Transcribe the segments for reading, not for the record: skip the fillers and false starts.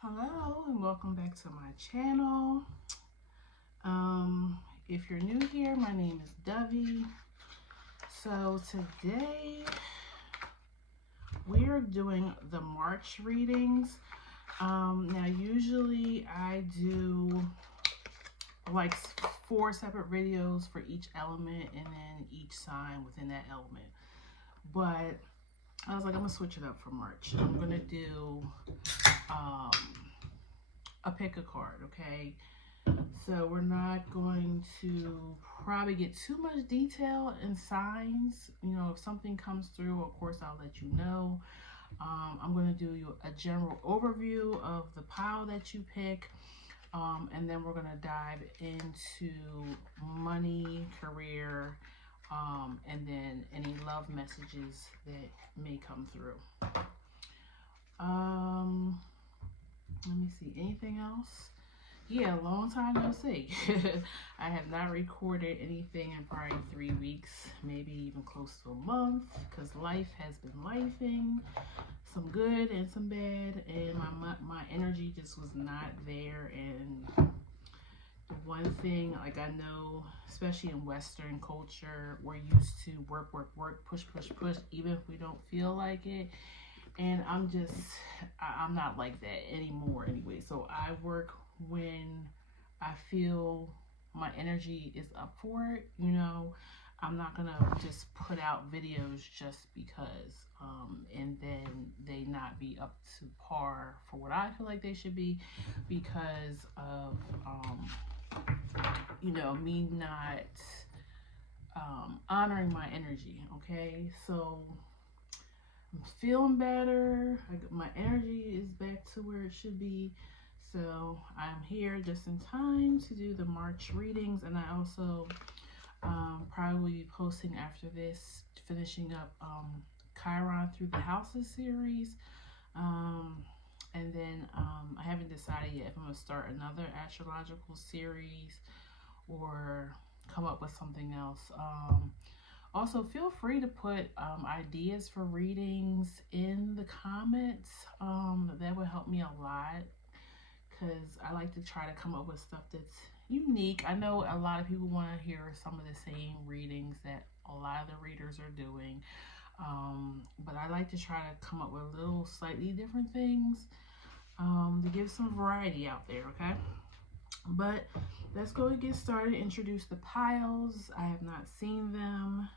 Hello and welcome back to my channel. If you're new here, my name is Dovey. So today we are doing the March readings. Now usually I do like 4 separate videos for each element and then each sign within that element. But I was like, I'm gonna switch it up for March. I'm gonna do a pick a card, okay? So we're not going to probably get too much detail in signs. You know, if something comes through, of course, I'll let you know. I'm going to do you a general overview of the pile that you pick. And then we're going to dive into money, career, and then any love messages that may come through. Let me see, anything else? Yeah, long time no see. I have not recorded anything in probably 3 weeks, maybe even close to a month, because life has been lifing, some good and some bad, and my energy just was not there. And one thing, like, I know, especially in Western culture, we're used to work, push, even if we don't feel like it. And I'm not like that anymore anyway. So I work when I feel my energy is up for it. You know, I'm not gonna just put out videos just because, and then they not be up to par for what I feel like they should be, because of, you know, me not honoring my energy. Okay, so I'm feeling better. My energy is back to where it should be. So I'm here just in time to do the March readings. And I also probably will be posting after this, finishing up Chiron through the houses series. And then I haven't decided yet if I'm going to start another astrological series or come up with something else. Also, feel free to put ideas for readings in the comments. That would help me a lot, because I like to try to come up with stuff that's unique. I know a lot of people want to hear some of the same readings that a lot of the readers are doing. But I like to try to come up with little slightly different things to give some variety out there, okay? But let's go and get started. Introduce the piles. I have not seen them.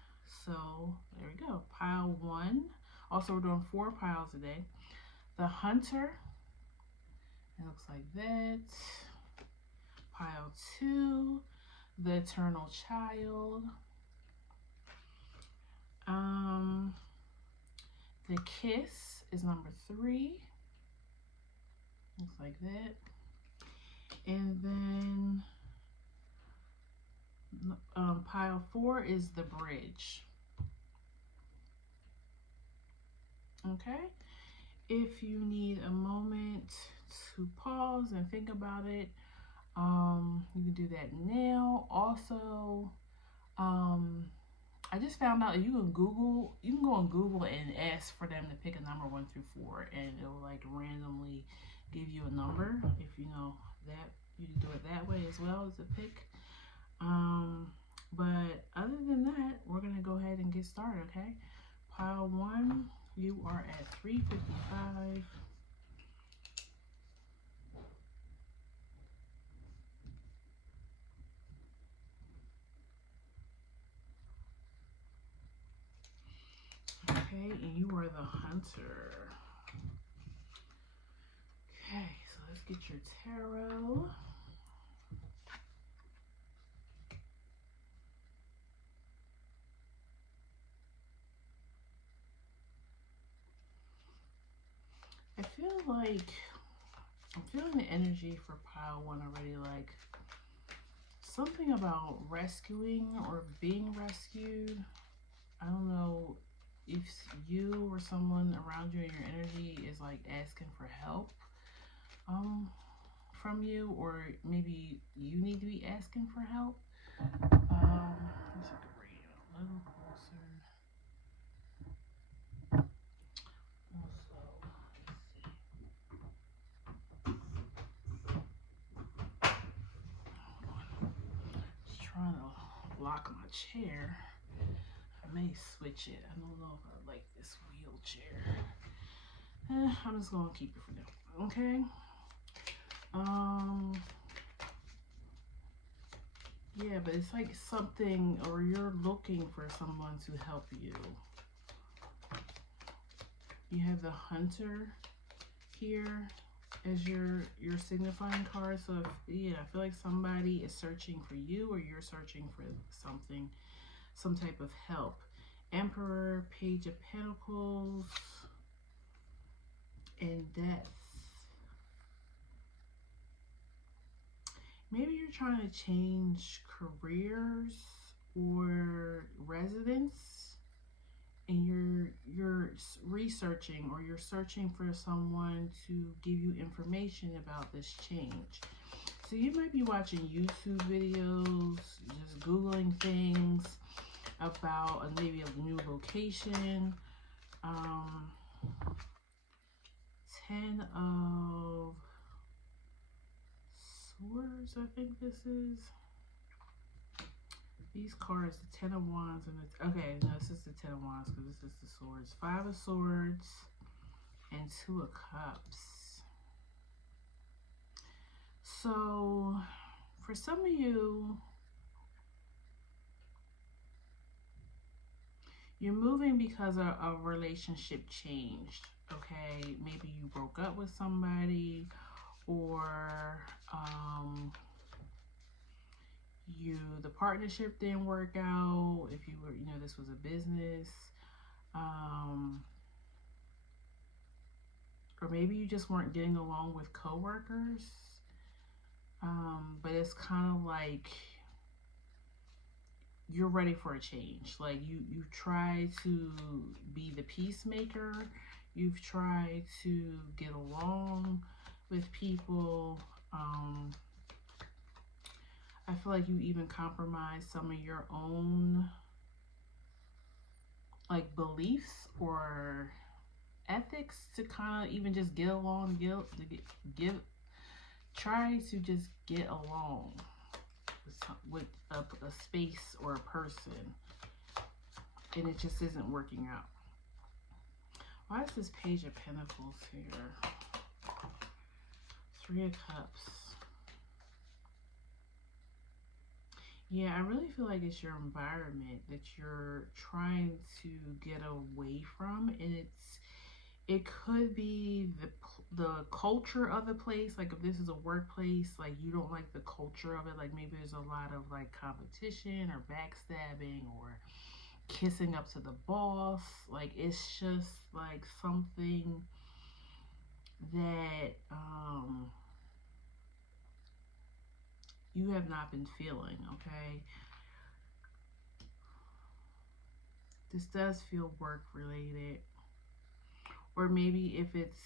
So there we go. Pile 1. Also, we're doing 4 piles today. The Hunter. It looks like that. Pile 2. The Eternal Child. The Kiss is number 3. Looks like that. And then pile 4 is the Bridge. Okay, if you need a moment to pause and think about it, you can do that now. Also, I just found out you can go on Google and ask for them to pick a number 1 through 4, and it will like randomly give you a number. If you know that, you can do it that way as well as a pick. But other than that, we're gonna go ahead and get started. Okay, pile 1, you are at 355. Okay, and you are the Hunter. Okay, so let's get your tarot. I feel like I'm feeling the energy for pile 1 already, like something about rescuing or being rescued. I don't know if you or someone around you in your energy is like asking for help from you, or maybe you need to be asking for help. Let's see if I can bring it a little closer. Also, let's see. trying to lock my chair. I may switch it. I don't know if I like this wheelchair. I'm just gonna keep it for now. Okay. Yeah, but it's like something, or you're looking for someone to help you. You have the Hunter here as your signifying card. So if, yeah, I feel like somebody is searching for you, or you're searching for something, some type of help. Emperor, Page of Pentacles, and Death. Maybe you're trying to change careers or residence, and you're researching, or you're searching for someone to give you information about this change. So you might be watching YouTube videos, just Googling things about maybe a new location. 10 of Swords, I think this is. These cards, the 10 of Wands, and the, okay, no, this is the 10 of Wands because this is the Swords. 5 of Swords and 2 of Cups. So, for some of you, you're moving because a relationship changed, okay? Maybe you broke up with somebody, or the partnership didn't work out. If you were, this was a business, or maybe you just weren't getting along with coworkers. But it's kind of like you're ready for a change. Like you try to be the peacemaker. You've tried to get along with people. I feel like you even compromise some of your own like beliefs or ethics to kind of even just get along, try to just get along with a space or a person, and it just isn't working out. Why is this Page of Pentacles here? 3 of Cups. Yeah, I really feel like it's your environment that you're trying to get away from, and it could be the culture of the place. Like if this is a workplace, like you don't like the culture of it. Like maybe there's a lot of like competition or backstabbing or kissing up to the boss. Like it's just like something that you have not been feeling, okay? This does feel work related. Or maybe if it's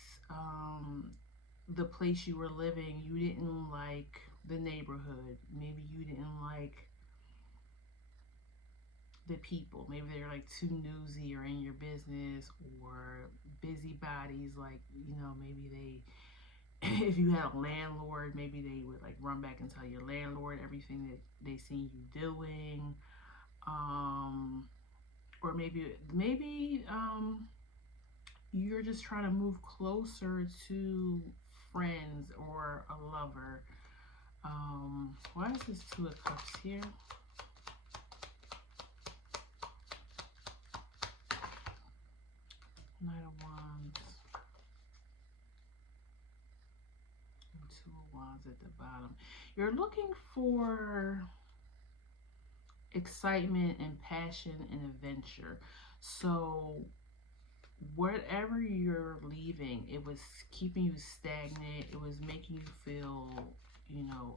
the place you were living, you didn't like the neighborhood. Maybe you didn't like the people. Maybe they're like too newsy or in your business, or busybodies. Like, maybe they, if you had a landlord, maybe they would like run back and tell your landlord everything that they seen you doing. Or maybe you're just trying to move closer to friends or a lover. Why is this 2 of Cups here? Knight of Wands. And 2 of Wands at the bottom. You're looking for excitement and passion and adventure. So whatever you're leaving, it was keeping you stagnant. It was making you feel,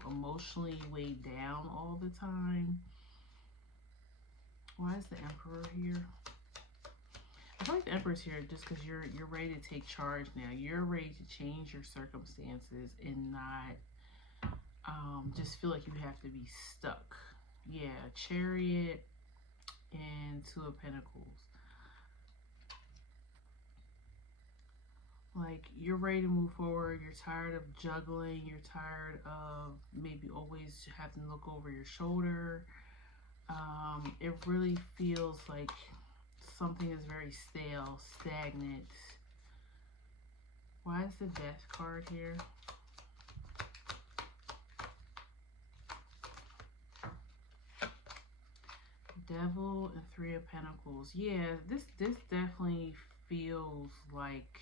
emotionally weighed down all the time. Why is the Emperor here? I feel like the Emperor's here just because you're ready to take charge now. You're ready to change your circumstances and not just feel like you have to be stuck. Yeah, Chariot and 2 of Pentacles. Like you're ready to move forward. You're tired of juggling. You're tired of maybe always having to look over your shoulder. It really feels like something is very stale, stagnant. Why is the death card here? Devil and Three of Pentacles. Yeah, this definitely feels like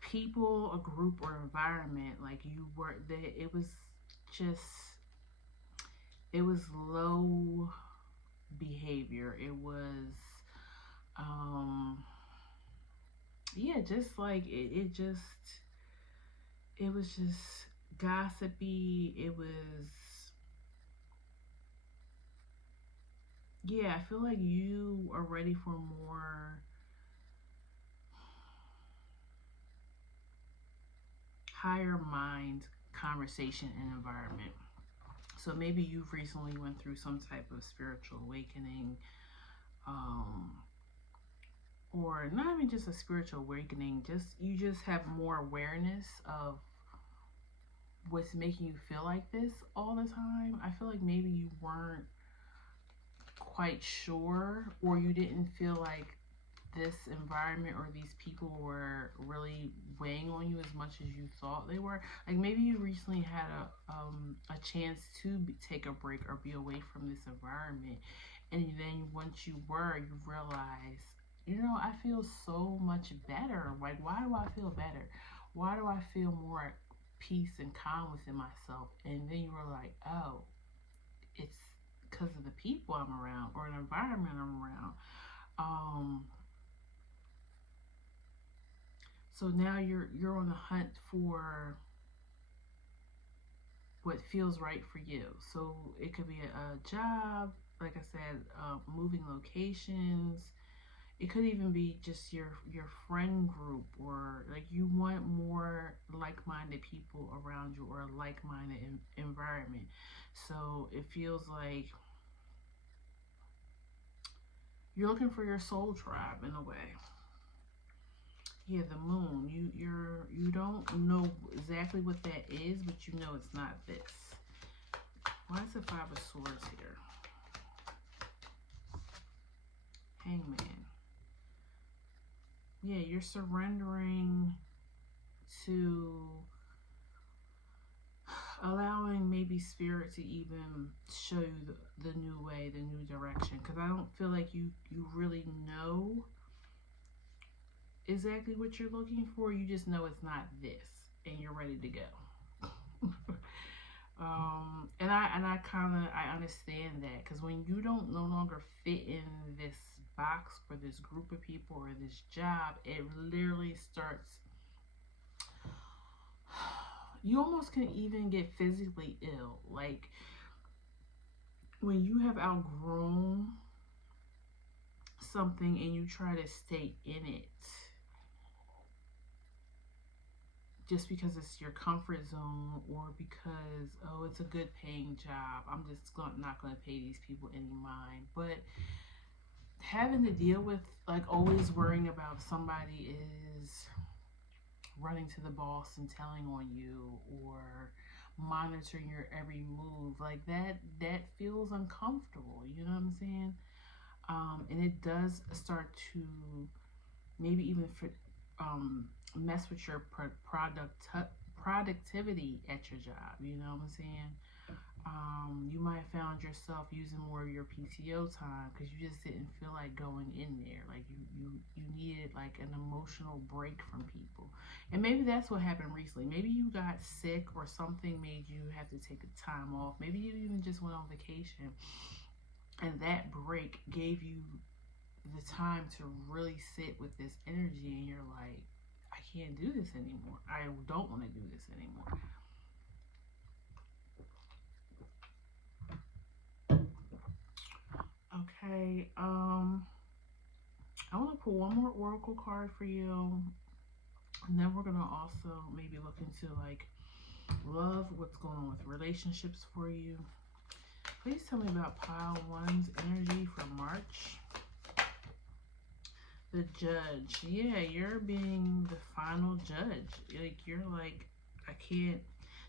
people, a group, or environment. Like you were that just it was low behavior. It was yeah, just like it was just gossipy. It was, yeah, I feel like you are ready for more higher mind conversation and environment. So maybe you've recently went through some type of spiritual awakening, um, or not even just a spiritual awakening, just you just have more awareness of what's making you feel like this all the time. I feel like maybe you weren't quite sure, or you didn't feel like this environment or these people were really weighing on you as much as you thought they were. Like maybe you recently had a chance to take a break or be away from this environment, and then once you were, you realize, you know, I feel so much better. Like, why do I feel better? Why do I feel more at peace and calm within myself? And then you were like, oh, it's because of the people I'm around or an environment I'm around. Um, so now you're on the hunt for what feels right for you. So it could be a job, like I said, moving locations. It could even be just your friend group, or like you want more like-minded people around you or a like-minded environment. So it feels like you're looking for your soul tribe in a way. Yeah, the moon. You don't know exactly what that is, but you know it's not this. Why is the Five of Swords here? Hangman. Yeah, you're surrendering to allowing maybe spirit to even show you the new way, the new direction. Because I don't feel like you really know exactly what you're looking for. You just know it's not this, and you're ready to go. And I understand that, because when you don't no longer fit in this box or this group of people or this job, it literally starts, you almost can even get physically ill. Like when you have outgrown something and you try to stay in it just because it's your comfort zone, or because, oh, it's a good paying job, I'm just not going to pay these people any mind. But having to deal with, like, always worrying about somebody is running to the boss and telling on you, or monitoring your every move, like that feels uncomfortable, you know what I'm saying? And it does start to maybe even mess with your productivity at your job, you know what I'm saying? You might have found yourself using more of your PTO time because you just didn't feel like going in there. Like you needed like an emotional break from people. And maybe that's what happened recently. Maybe you got sick or something made you have to take a time off. Maybe you even just went on vacation, and that break gave you the time to really sit with this energy, and you're like, I can't do this anymore. I don't want to do this anymore. Okay, I want to pull one more oracle card for you, and then we're gonna also maybe look into like love, what's going on with relationships for you. Please tell me about pile one's energy for March. The Judge. Yeah, you're being the final judge. Like you're like, I can't.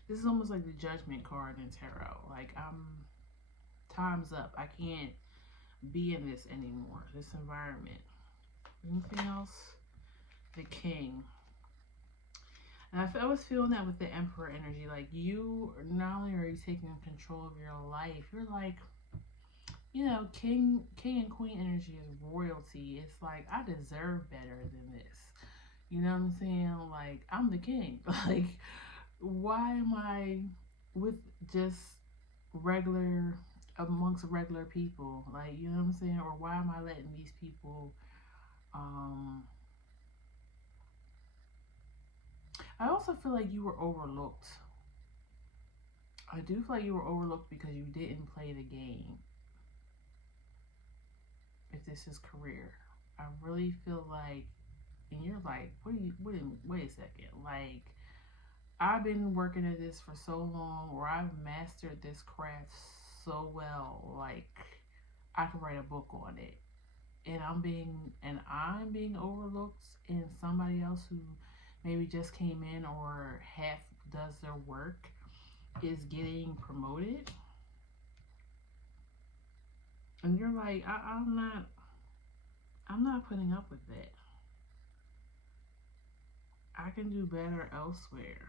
This is almost like the Judgment card in tarot. Like time's up. I can't be in this anymore, this environment. Anything else? The King. And I was feeling that with the Emperor energy. Like, you, not only are you taking control of your life, you're like, you know, king and queen energy is royalty. It's like, I deserve better than this. You know what I'm saying? Like, I'm the king. Like, why am I with just regular, amongst regular people? Like, you know what I'm saying? Or why am I letting these people, I also feel like you were overlooked. I do feel like you were overlooked because you didn't play the game. If this is career, I really feel like, and you're like, wait a second. Like, I've been working at this for so long, or I've mastered this craft so well, like, I could write a book on it. And I'm being overlooked, and somebody else who maybe just came in or half does their work is getting promoted. And you're like, I'm not putting up with that. I can do better elsewhere.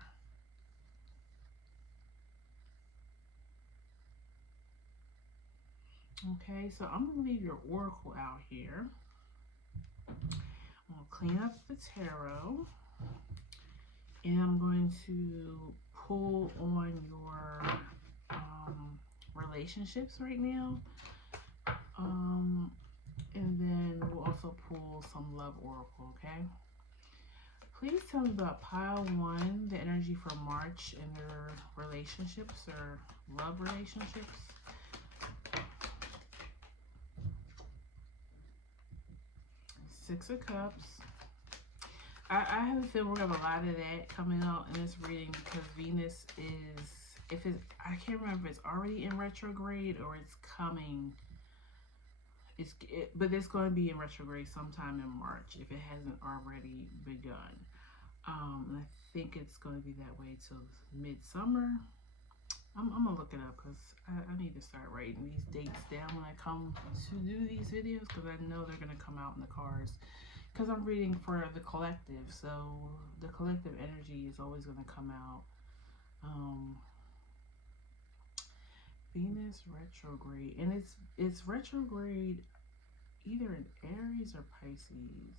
Okay, so I'm going to leave your oracle out here. I'm going to clean up the tarot. And I'm going to pull on your relationships right now. And then we'll also pull some love oracle, okay? Please tell me about pile 1, the energy for March in their relationships or love relationships. Six of Cups. I have a feeling we're going to have a lot of that coming out in this reading because Venus is, I can't remember if it's already in retrograde or it's coming. But it's going to be in retrograde sometime in March if it hasn't already begun. I think it's going to be that way till midsummer. I'm going to look it up because I need to start writing these dates down when I come to do these videos because I know they're going to come out in the cards. Because I'm reading for the collective, so the collective energy is always going to come out. Venus retrograde, and it's retrograde either in Aries or Pisces.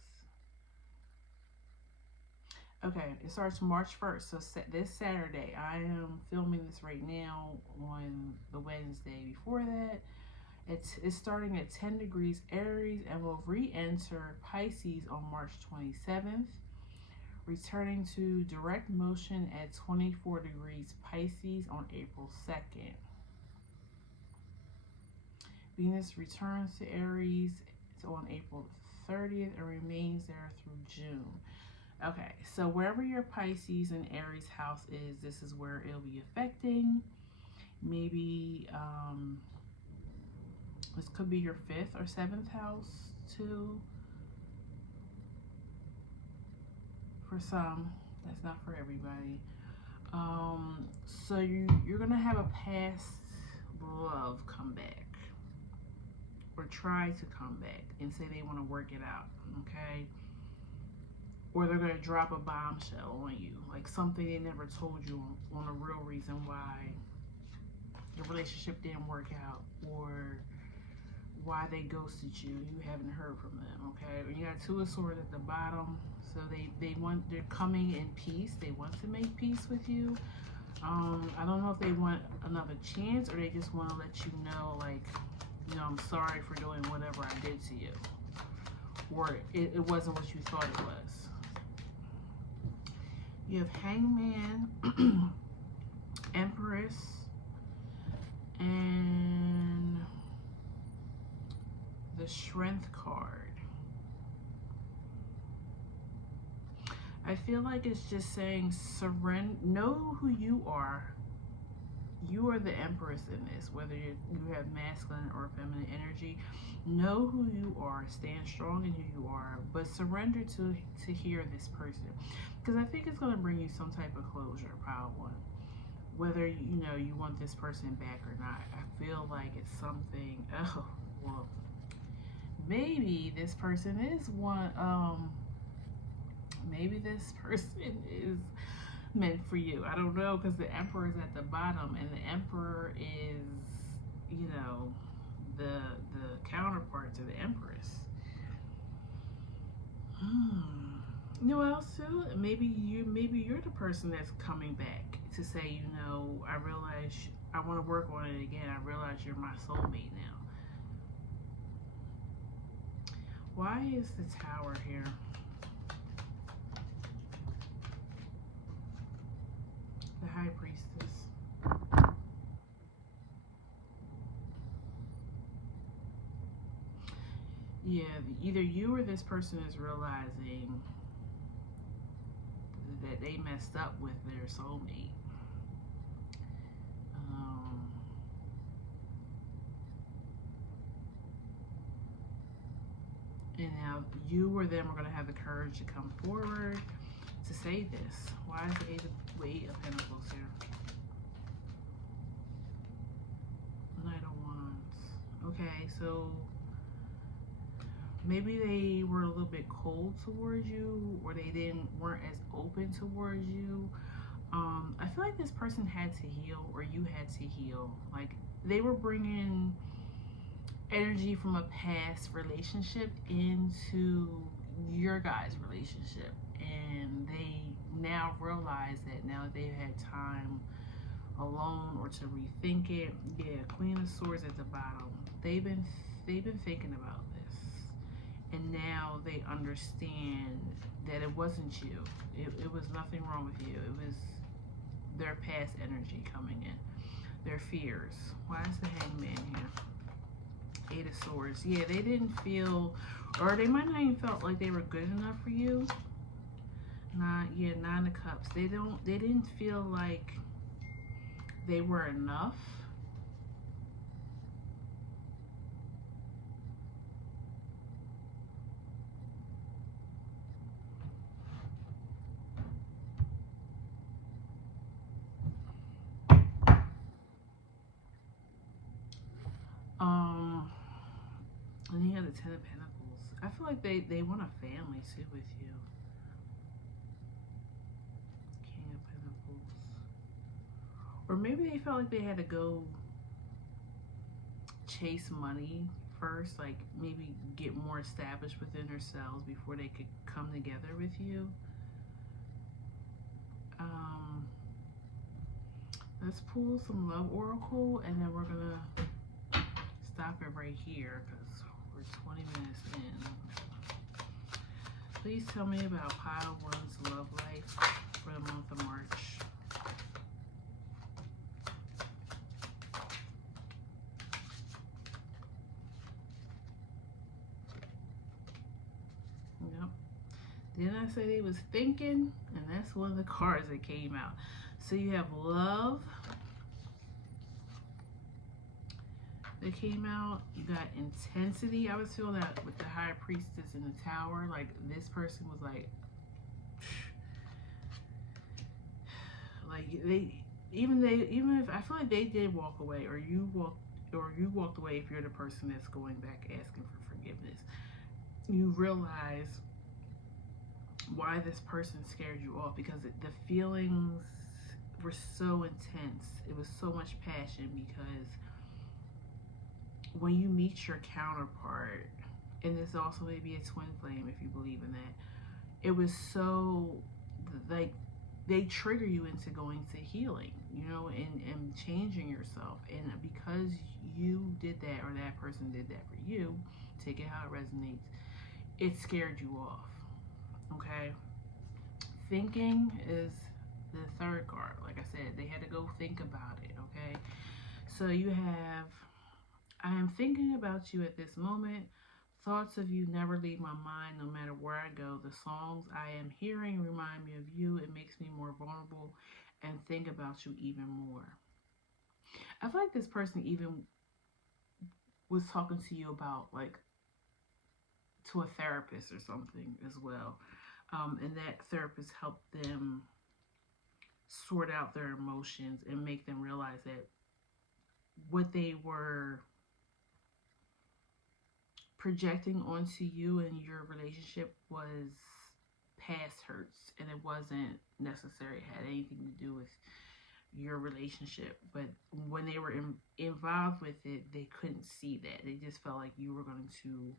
Okay, it starts March 1st, so this Saturday. I am filming this right now on the Wednesday before that. It's starting at 10 degrees Aries and will re-enter Pisces on March 27th, returning to direct motion at 24 degrees Pisces on April 2nd. Venus returns to Aries on April 30th and remains there through June. Okay, so wherever your Pisces and Aries house is, this is where it'll be affecting. Maybe this could be your 5th or 7th house too. For some, that's not for everybody. So you're gonna have a past love come back, or try to come back and say they want to work it out, okay? Or they're gonna drop a bombshell on you, like something they never told you on a real reason why the relationship didn't work out, or why they ghosted you. You haven't heard from them, okay? And you got 2 of Swords at the bottom, so they're coming in peace. They want to make peace with you. I don't know if they want another chance or they just want to let you know, like, you know, I'm sorry for doing whatever I did to you, or it wasn't what you thought it was. You have Hangman, Empress, and the Strength card. I feel like it's just saying surrender, know who you are. You are the Empress in this, whether you have masculine or feminine energy. Know who you are, stand strong in who you are, but surrender to hear this person. Because I think it's going to bring you some type of closure, pile 1. whether you want this person back or not. I feel like it's something. Oh, well, maybe this person is one. Maybe this person is meant for you. I don't know, because the Emperor is at the bottom, and the Emperor is, the counterpart to the Empress. You know what else too? Maybe you're the person that's coming back to say, I realize I want to work on it again. I realize you're my soulmate now. Why is the Tower here? The High Priestess. Yeah, either you or this person is realizing that they messed up with their soulmate. And now you or them are going to have the courage to come forward to say this. Why is the Eight of Pentacles here? Knight of Wands. Okay, so maybe they were a little bit cold towards you, or they weren't as open towards you. I feel like this person had to heal, or you had to heal. Like, they were bringing energy from a past relationship into your guys' relationship, and they now realize that now they've had time alone or to rethink it. Yeah, Queen of Swords at the bottom. They've been thinking about this, and now they understand that it wasn't you. It was nothing wrong with you. It was their past energy coming in, their fears. Why is the Hangman here? Eight of Swords. Yeah, they didn't feel, or they might not even felt like they were good enough for you. Nine of Cups. They didn't feel like they were enough. And you have the Ten of Pentacles. I feel like they want a family too with you. King of Pentacles. Or maybe they felt like they had to go chase money first, like maybe get more established within themselves before they could come together with you. Let's pull some love oracle, and then we're gonna stop it right here because we're 20 minutes in. Please tell me about Pile of Wands love life for the month of March. Yep. Didn't I say they was thinking? And that's one of the cards that came out. So you have love that came out. You got intensity. I was feeling that with the High Priestess in the Tower. Like, this person was like even if I feel like they did walk away, or you walked away. If you're the person that's going back asking for forgiveness, you realize why this person scared you off, because the feelings were so intense. It was so much passion, because when you meet your counterpart, and this also may be a twin flame if you believe in that, it was so, like, they trigger you into going to healing, and changing yourself. And because you did that, or that person did that for you, take it how it resonates, it scared you off. Okay? Thinking is the third card. Like I said, they had to go think about it. Okay? So you have, I am thinking about you at this moment. Thoughts of you never leave my mind, no matter where I go. The songs I am hearing remind me of you. It makes me more vulnerable and think about you even more. I feel like this person even was talking to you about, like, to a therapist or something as well. And that therapist helped them sort out their emotions and make them realize that what they were projecting onto you and your relationship was past hurts, and it wasn't necessarily had anything to do with your relationship. But when they were involved with it, they couldn't see that. They just felt like you were going to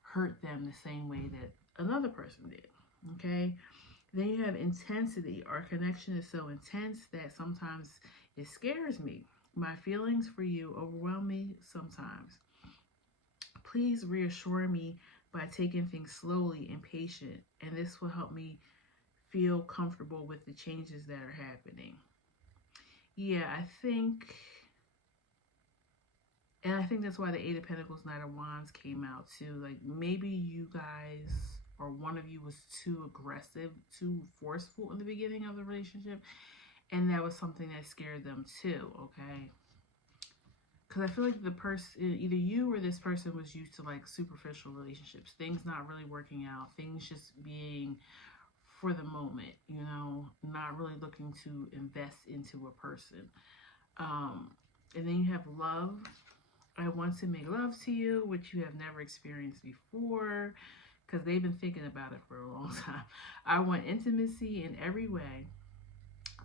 hurt them the same way that another person did. Okay. Then you have intensity. Our connection is so intense that sometimes it scares me. My feelings for you overwhelm me sometimes. Please reassure me by taking things slowly and patient, and this will help me feel comfortable with the changes that are happening. Yeah, I think that's why the Eight of Pentacles, Knight of Wands came out too. Like maybe you guys or one of you was too aggressive, too forceful in the beginning of the relationship, and that was something that scared them too, okay? Because I feel like the person, either you or this person, was used to like superficial relationships, things not really working out, things just being for the moment, you know, not really looking to invest into a person. And then you have love. I want to make love to you, which you have never experienced before, because they've been thinking about it for a long time. I want intimacy in every way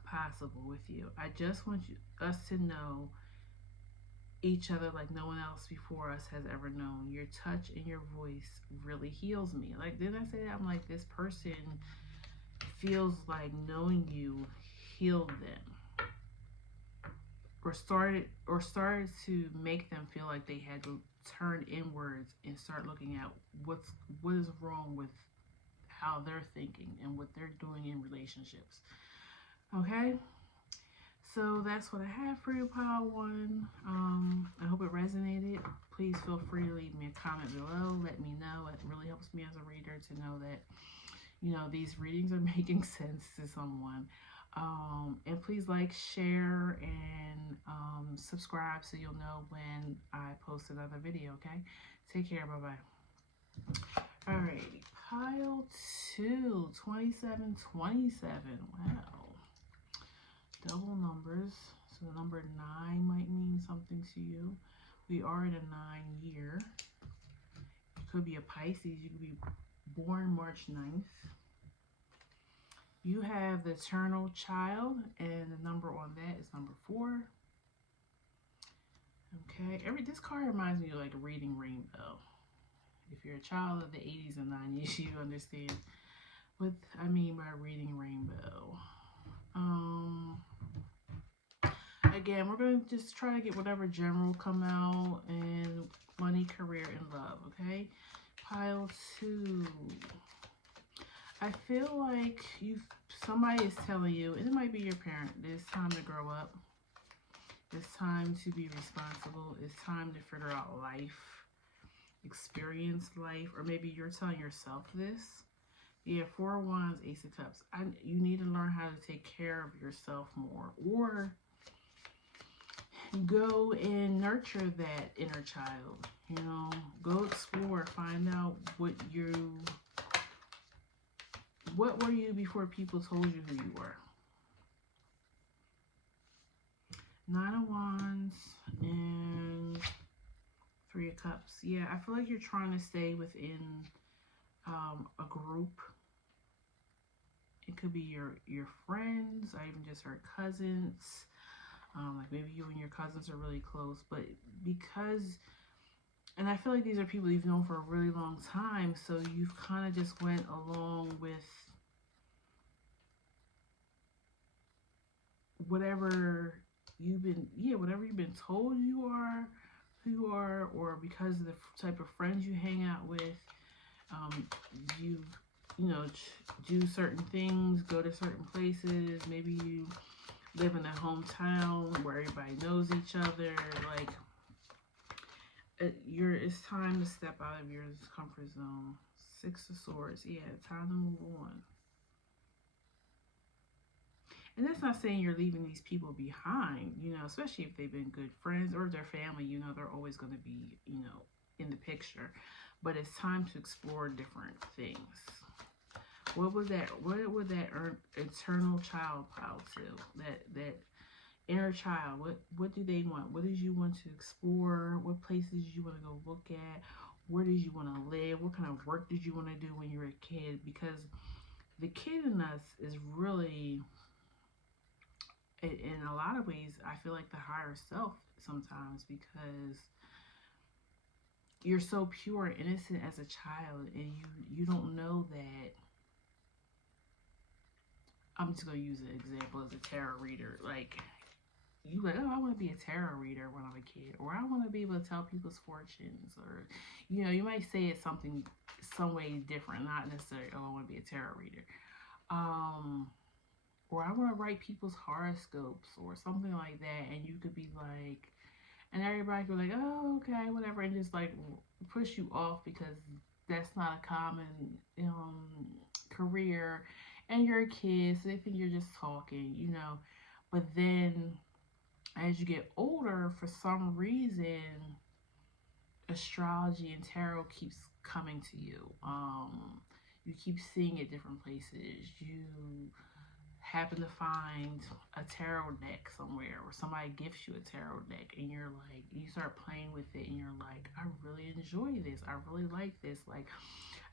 possible with you. I just want us to know each other like no one else before us has ever known. Your touch and your voice really heals me. Like, didn't I say that? I'm like, this person feels like knowing you healed them, or started to make them feel like they had to turn inwards and start looking at what is wrong with how they're thinking and what they're doing in relationships. Okay, so that's what I have for you, pile one. I hope it resonated. Please feel free to leave me a comment below. Let me know. It really helps me as a reader to know that, you know, these readings are making sense to someone. And please like, share, and subscribe so you'll know when I post another video, okay? Take care. Bye-bye. Alrighty. Pile 2, 2727. Wow. Double numbers. So the number 9 might mean something to you. We are in a 9 year. You could be a Pisces. You could be born March 9th. You have the eternal child, and the number on that is number 4. Okay, this card reminds me of like a reading rainbow. If you're a child of the 80s and 90s, you understand what I mean by reading rainbow. Again, we're going to just try to get whatever general come out, and money, career, and love, okay? Pile 2. I feel like somebody is telling you, and it might be your parent, it's time to grow up. It's time to be responsible. It's time to figure out life, experience life, or maybe you're telling yourself this. Yeah, 4 of Wands, Ace of Cups. You need to learn how to take care of yourself more, or go and nurture that inner child. You know, go explore, find out what were you before people told you who you were. 9 of Wands and 3 of Cups. Yeah, I feel like you're trying to stay within a group. It could be your friends. I even just heard cousins. Like maybe you and your cousins are really close, but and I feel like these are people you've known for a really long time, so you've kind of just went along with whatever you've been told who you are, or because of the type of friends you hang out with, you do certain things, go to certain places. Maybe you live in a hometown where everybody knows each other. Like it's time to step out of your comfort zone. 6 of Swords. Yeah, time to move on. And that's not saying you're leaving these people behind, you know, especially if they've been good friends or their family, you know, they're always going to be, you know, in the picture. But it's time to explore different things. What was that? What would that eternal child proud to? That inner child. What do they want? What did you want to explore? What places you want to go look at? Where did you want to live? What kind of work did you want to do when you were a kid? Because the kid in us is really, in a lot of ways, I feel like the higher self sometimes, because you're so pure and innocent as a child, and you don't know that. I'm just gonna use an example as a tarot reader. Like, you like, oh, I want to be a tarot reader when I'm a kid, or I want to be able to tell people's fortunes, or you might say it something some way different, not necessarily, oh, I want to be a tarot reader, um, or I want to write people's horoscopes or something like that, and you could be like, and everybody could be like, oh, okay, whatever, and just like push you off because that's not a common career, and you're a kid, so they think you're just talking. But then as you get older, for some reason, astrology and tarot keeps coming to you. You keep seeing it different places. You happen to find a tarot deck somewhere, or somebody gifts you a tarot deck, and you're like, you start playing with it, and you're like, I really enjoy this. I really like this. Like,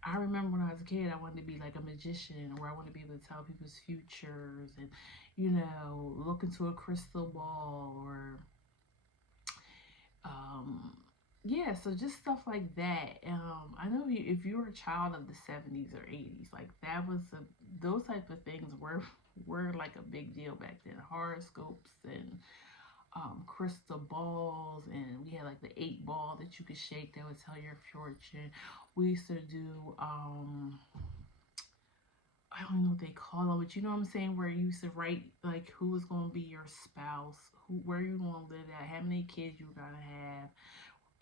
I remember when I was a kid, I wanted to be like a magician, or I wanted to be able to tell people's futures, and look into a crystal ball, or um, yeah. So just stuff like that. I know if you were a child of the 70s or 80s, like that was those type of things were like a big deal back then. Horoscopes and crystal balls, and we had like the 8 ball that you could shake that would tell your fortune. We used to do I don't know what they call them, but you know what I'm saying, where you used to write like who was gonna be your spouse, where you gonna live at, how many kids you gotta have,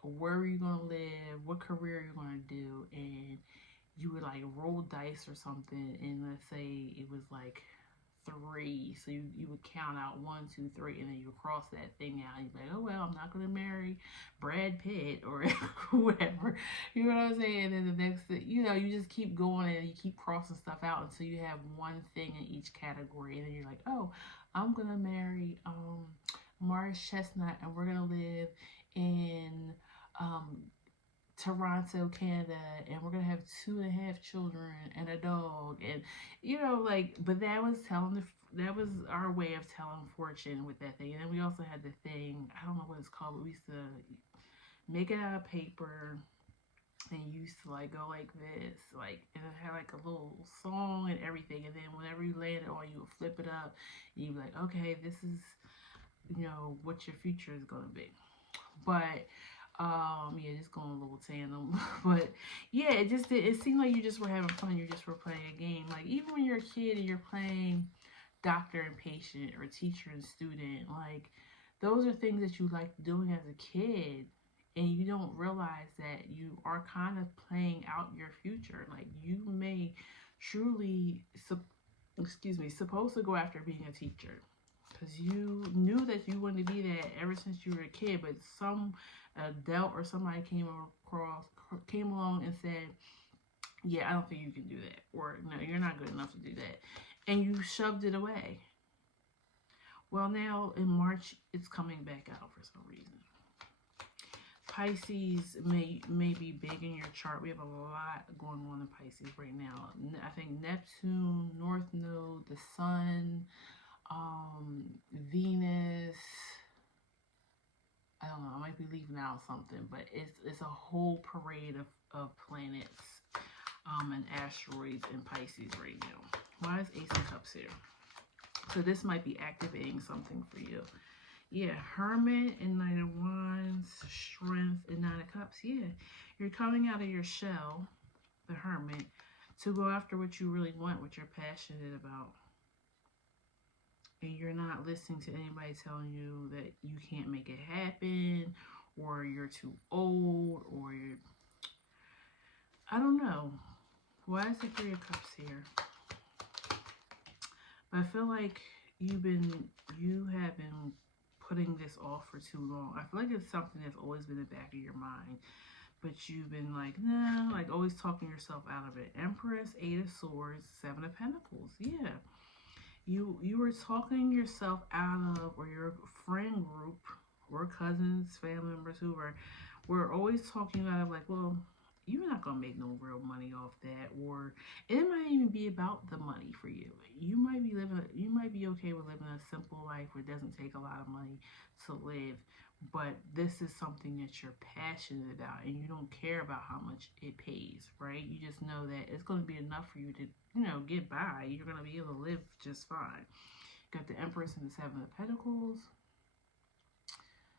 where are you gonna live, what career you're gonna do, and you would like roll dice or something, and let's say it was like 3, so you would count out 1, 2, 3, and then you would cross that thing out, and you'd be like, oh well, I'm not gonna marry Brad Pitt or whatever, you know what I'm saying? And then the next thing, you just keep going, and you keep crossing stuff out until you have one thing in each category, and then you're like, oh, I'm gonna marry Morris Chestnut, and we're gonna live in um Toronto, Canada, and we're gonna have 2.5 children and a dog, and like, but that was our way of telling fortune with that thing. And then we also had the thing, I don't know what it's called, but we used to make it out of paper, and you used to like go like this, like, and it had like a little song and everything, and then whenever you landed on, you would flip it up, and you'd be like, okay, this is what your future is gonna be. But yeah, just going a little tandem. But yeah, it seemed like you just were having fun. You just were playing a game. Like, even when you're a kid and you're playing doctor and patient, or teacher and student, like, those are things that you like doing as a kid, and you don't realize that you are kind of playing out your future. Like, you may truly supposed to go after being a teacher, because you knew that you wanted to be that ever since you were a kid, but some adult or somebody came along and said, yeah, I don't think you can do that, or no, you're not good enough to do that, and you shoved it away. Well, now in March, it's coming back out for some reason. Pisces may be big in your chart. We have a lot going on in Pisces right now. I think Neptune, North Node, the Sun, Venus. I don't know, I might be leaving out something, but it's a whole parade of planets and asteroids in Pisces right now. Why is Ace of Cups here? So this might be activating something for you. Yeah, Hermit and Knight of Wands, Strength and 9 of Cups. Yeah, you're coming out of your shell, the Hermit, to go after what you really want, what you're passionate about. And you're not listening to anybody telling you that you can't make it happen, or you're too old, or I don't know. Why is the 3 of Cups here? But I feel like you have been putting this off for too long. I feel like it's something that's always been in the back of your mind, but you've been like, nah, like always talking yourself out of it. Empress, Eight of Swords, Seven of Pentacles. Yeah. You were talking yourself out of, or your friend group, or cousins, family members, whoever, were always talking out of like, well, you're not gonna make no real money off that, or it might even be about the money for you. You might be okay with living a simple life where it doesn't take a lot of money to live, but this is something that you're passionate about, and you don't care about how much it pays, right? You just know that it's gonna be enough for you to, get by. You're gonna be able to live just fine. Got the Empress and the Seven of Pentacles.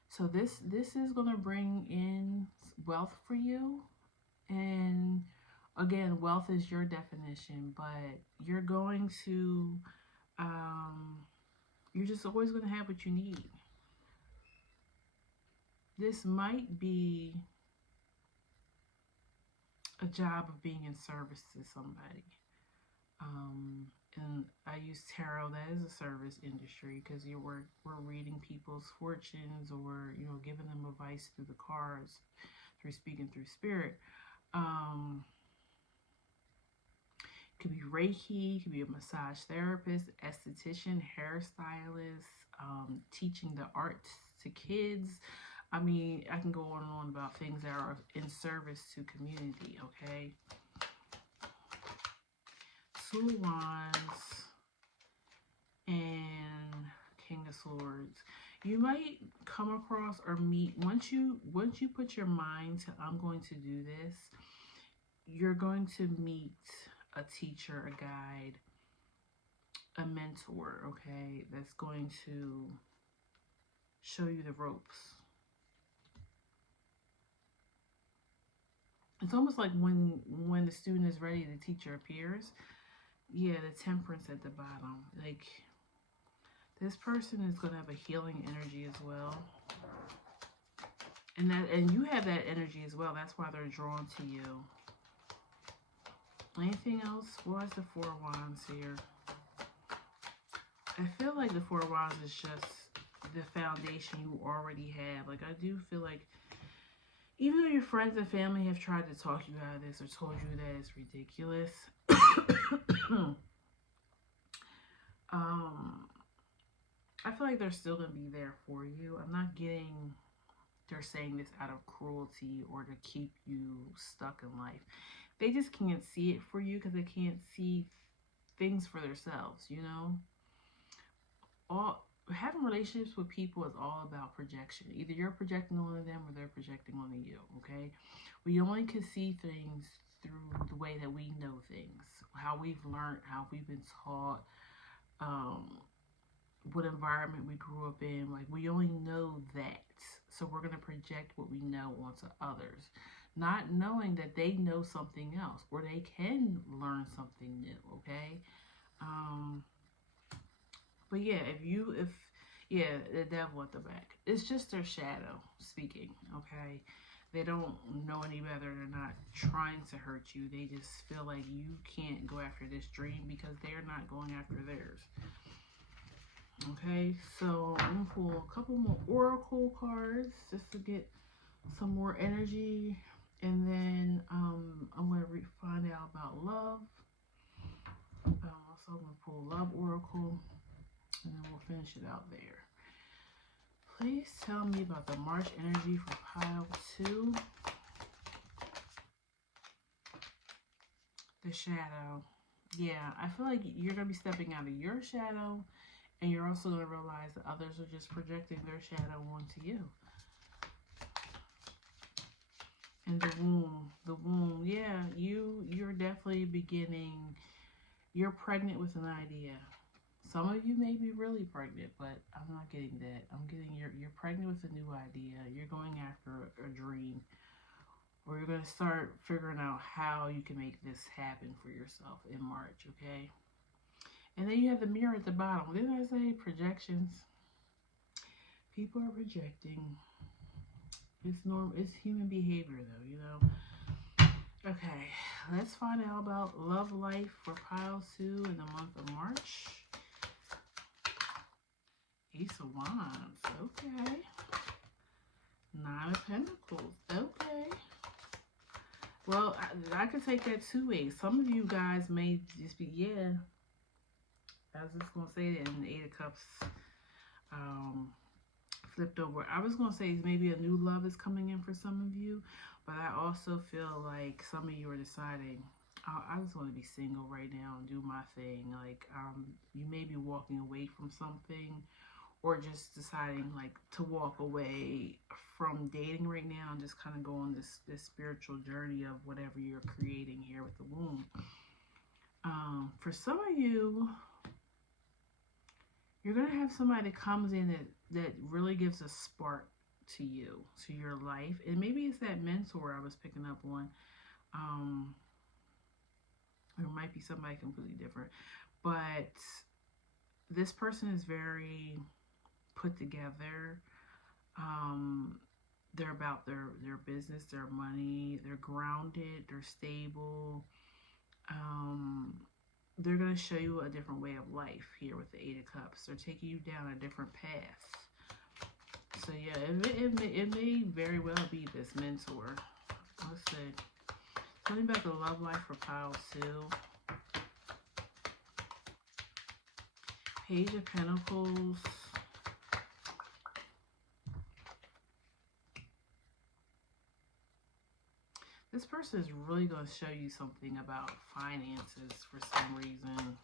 So this is gonna bring in wealth for you. And again, wealth is your definition, but you're going to, you're just always going to have what you need. This might be a job of being in service to somebody. And I use tarot, that is a service industry, because we're reading people's fortunes, or, giving them advice through the cards, through speaking through spirit. Could be Reiki, could be a massage therapist, esthetician, hairstylist, teaching the arts to kids. I mean, I can go on and on about things that are in service to community, okay? Two of Wands and King of Swords. You might come across or meet, once you put your mind to, I'm going to do this, you're going to meet a teacher, a guide, a mentor, okay, that's going to show you the ropes. It's almost like when the student is ready, the teacher appears. Yeah, the Temperance at the bottom. Like, this person is going to have a healing energy as well. And you have that energy as well. That's why they're drawn to you. Anything else? Why is the Four of Wands here? I feel like the Four of Wands is just the foundation you already have. Like, I do feel like, even though your friends and family have tried to talk you out of this or told you that it's ridiculous, I feel like they're still going to be there for you. I'm not getting they're saying this out of cruelty or to keep you stuck in life. They just can't see it for you because they can't see things for themselves, Having relationships with people is all about projection. Either you're projecting onto them or they're projecting onto you, okay? We only can see things through the way that we know things, how we've learned, how we've been taught, what environment we grew up in. Like, we only know that. So we're going to project what we know onto others, not knowing that they know something else or they can learn something new, okay? But yeah, the devil at the back. It's just their shadow speaking, okay? They don't know any better. They're not trying to hurt you. They just feel like you can't go after this dream because they're not going after theirs. Okay, so I'm going to pull a couple more oracle cards just to get some more energy. And then I'm going to find out about love. So I'm going to pull love oracle. And then we'll finish it out there. Please tell me about the March energy for pile 2. The shadow. Yeah, I feel like you're going to be stepping out of your shadow. And you're also going to realize that others are just projecting their shadow onto you. And the womb, yeah, you're definitely beginning, you're pregnant with an idea. Some of you may be really pregnant, but I'm not getting that. I'm getting you're pregnant with a new idea. You're going after a dream. Or you're going to start figuring out how you can make this happen for yourself in March, okay? And then you have the mirror at the bottom. Didn't I say projections? People are projecting. It's normal. It's human behavior, though, Okay, let's find out about love life for pile 2 in the month of March. Ace of Wands. Okay. Nine of Pentacles. Okay. Well, I could take that two ways. Some of you guys may just be, yeah, I was just going to say that in the Eight of Cups um, flipped over. I was going to say maybe a new love is coming in for some of you, but I also feel like some of you are deciding, I just want to be single right now and do my thing. Like, you may be walking away from something or just deciding like to walk away from dating right now and just kind of go on this spiritual journey of whatever you're creating here with the womb. For some of you, you're gonna have somebody that comes in that really gives a spark to you, to your life, and maybe it's that mentor I was picking up on. Um, it might be somebody completely different, but this person is very put together. Um, they're about their business, their money. They're grounded. They're stable. Um, they're gonna show you a different way of life here with the Eight of Cups. They're taking you down a different path. So yeah, it may very well be this mentor. Let's see. Tell me about the love life for pile 2. Page of Pentacles. This person is really going to show you something about finances for some reason.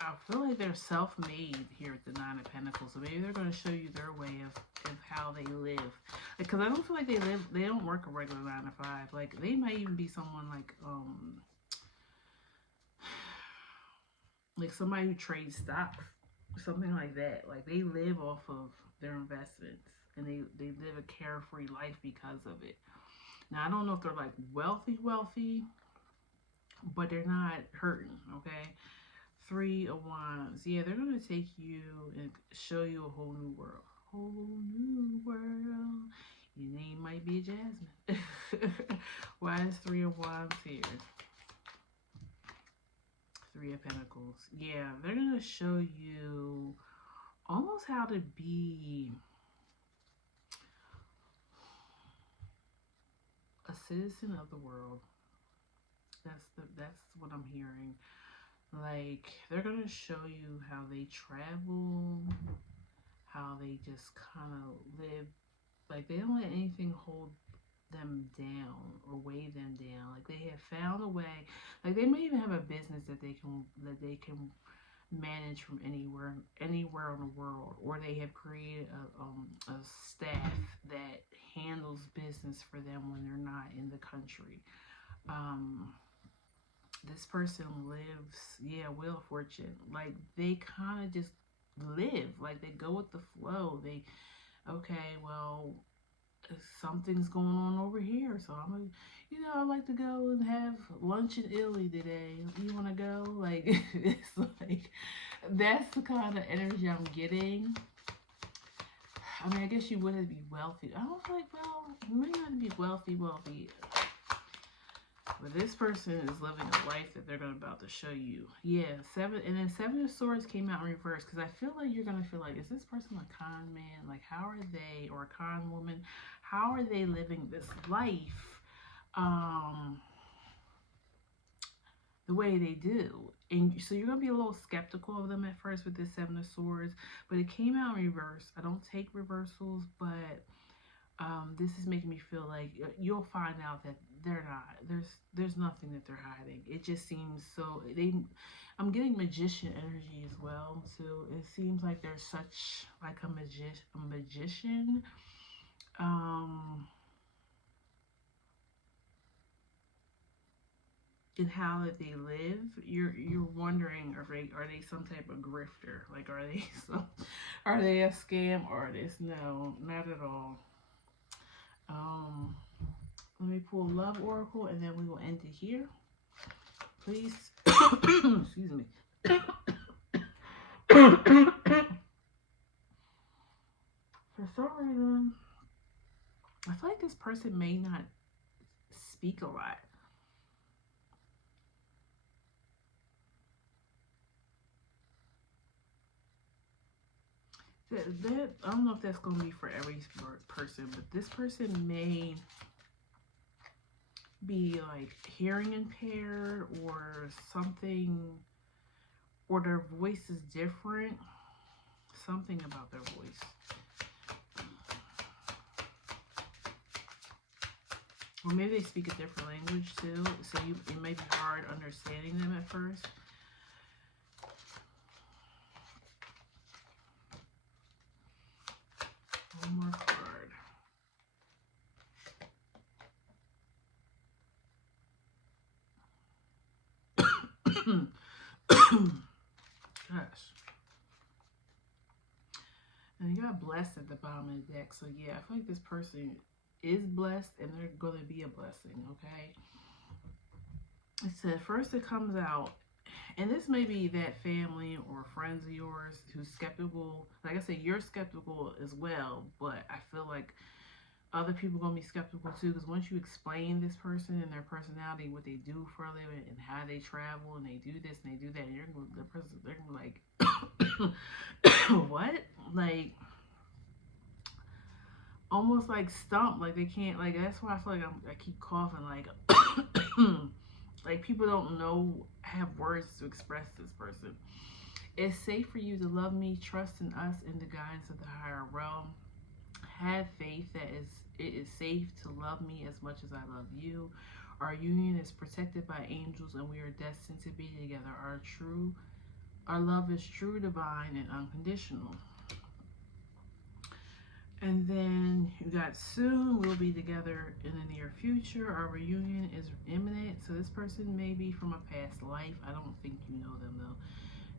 I feel like they're self-made here at the Nine of Pentacles. So maybe they're going to show you their way of how they live. Because I don't feel like they don't work a regular 9 to 5. Like, they might even be someone like somebody who trades stocks. Something like that. Like, they live off of their investments. And they live a carefree life because of it. Now, I don't know if they're like wealthy, but they're not hurting, okay? 3 of Wands. Yeah, they're going to take you and show you a whole new world. Whole new world. Your name might be Jasmine. Why is 3 of Wands here? 3 of Pentacles. Yeah, they're going to show you almost how to be a citizen of the world. That's what I'm hearing. Like, they're gonna show you how they travel, how they just kind of live. Like, they don't let anything hold them down or weigh them down. Like, they have found a way. Like, they may even have a business that they can manage from anywhere in the world, or they have created a staff that handles business for them when they're not in the country. This person lives, yeah, Wheel of Fortune. Like, they kind of just live. Like, they go with the flow. They, okay, well, something's going on over here. So I'm going to, I'd like to go and have lunch in Italy today. You want to go? Like, it's like, that's the kind of energy I'm getting. I mean, I guess you wouldn't be wealthy. I was like, well, you may not be wealthy. But this person is living a life that they're about to show you. Yeah, 7, and then 7 of Swords came out in reverse, because I feel like you're going to feel like, is this person a con man? Like, how are they, or a con woman, how are they living this life the way they do? And so you're going to be a little skeptical of them at first with this 7 of Swords, but it came out in reverse. I don't take reversals, but this is making me feel like you'll find out that they're not. There's nothing that they're hiding. It just seems so. I'm getting magician energy as well too. It seems like they're such like a magician. In how that they live, you're wondering, are they some type of grifter? Like, are they a scam artist? No, not at all. Let me pull Love Oracle, and then we will end it here. Please. Excuse me. For some reason, I feel like this person may not speak a lot. That I don't know if that's going to be for every person, but this person may be like hearing impaired or something, or their voice is different. Something about their voice. Or maybe they speak a different language too, so it may be hard understanding them at first. One more card. Gosh. And you got blessed at the bottom of the deck. So yeah, I feel like this person is blessed and they're going to be a blessing, okay? It said first it comes out, and this may be that family or friends of yours who's skeptical. Like I said, you're skeptical as well, but I feel like other people are going to be skeptical too, because once you explain this person and their personality, what they do for a living and how they travel and they do this and they do that, and you're going to, the person, they're going to be like, what? Like, almost like stumped, like they can't, like, that's why I feel like I keep coughing, like, like people don't know, have words to express this person. It's safe for you to love me, trust in us, in the guidance of the higher realm. Have faith that it is safe to love me as much as I love you. Our union is protected by angels and we are destined to be together. Our love is true, divine, and unconditional. And then you got soon, we'll be together in the near future. Our reunion is imminent. So this person may be from a past life. I don't think you know them though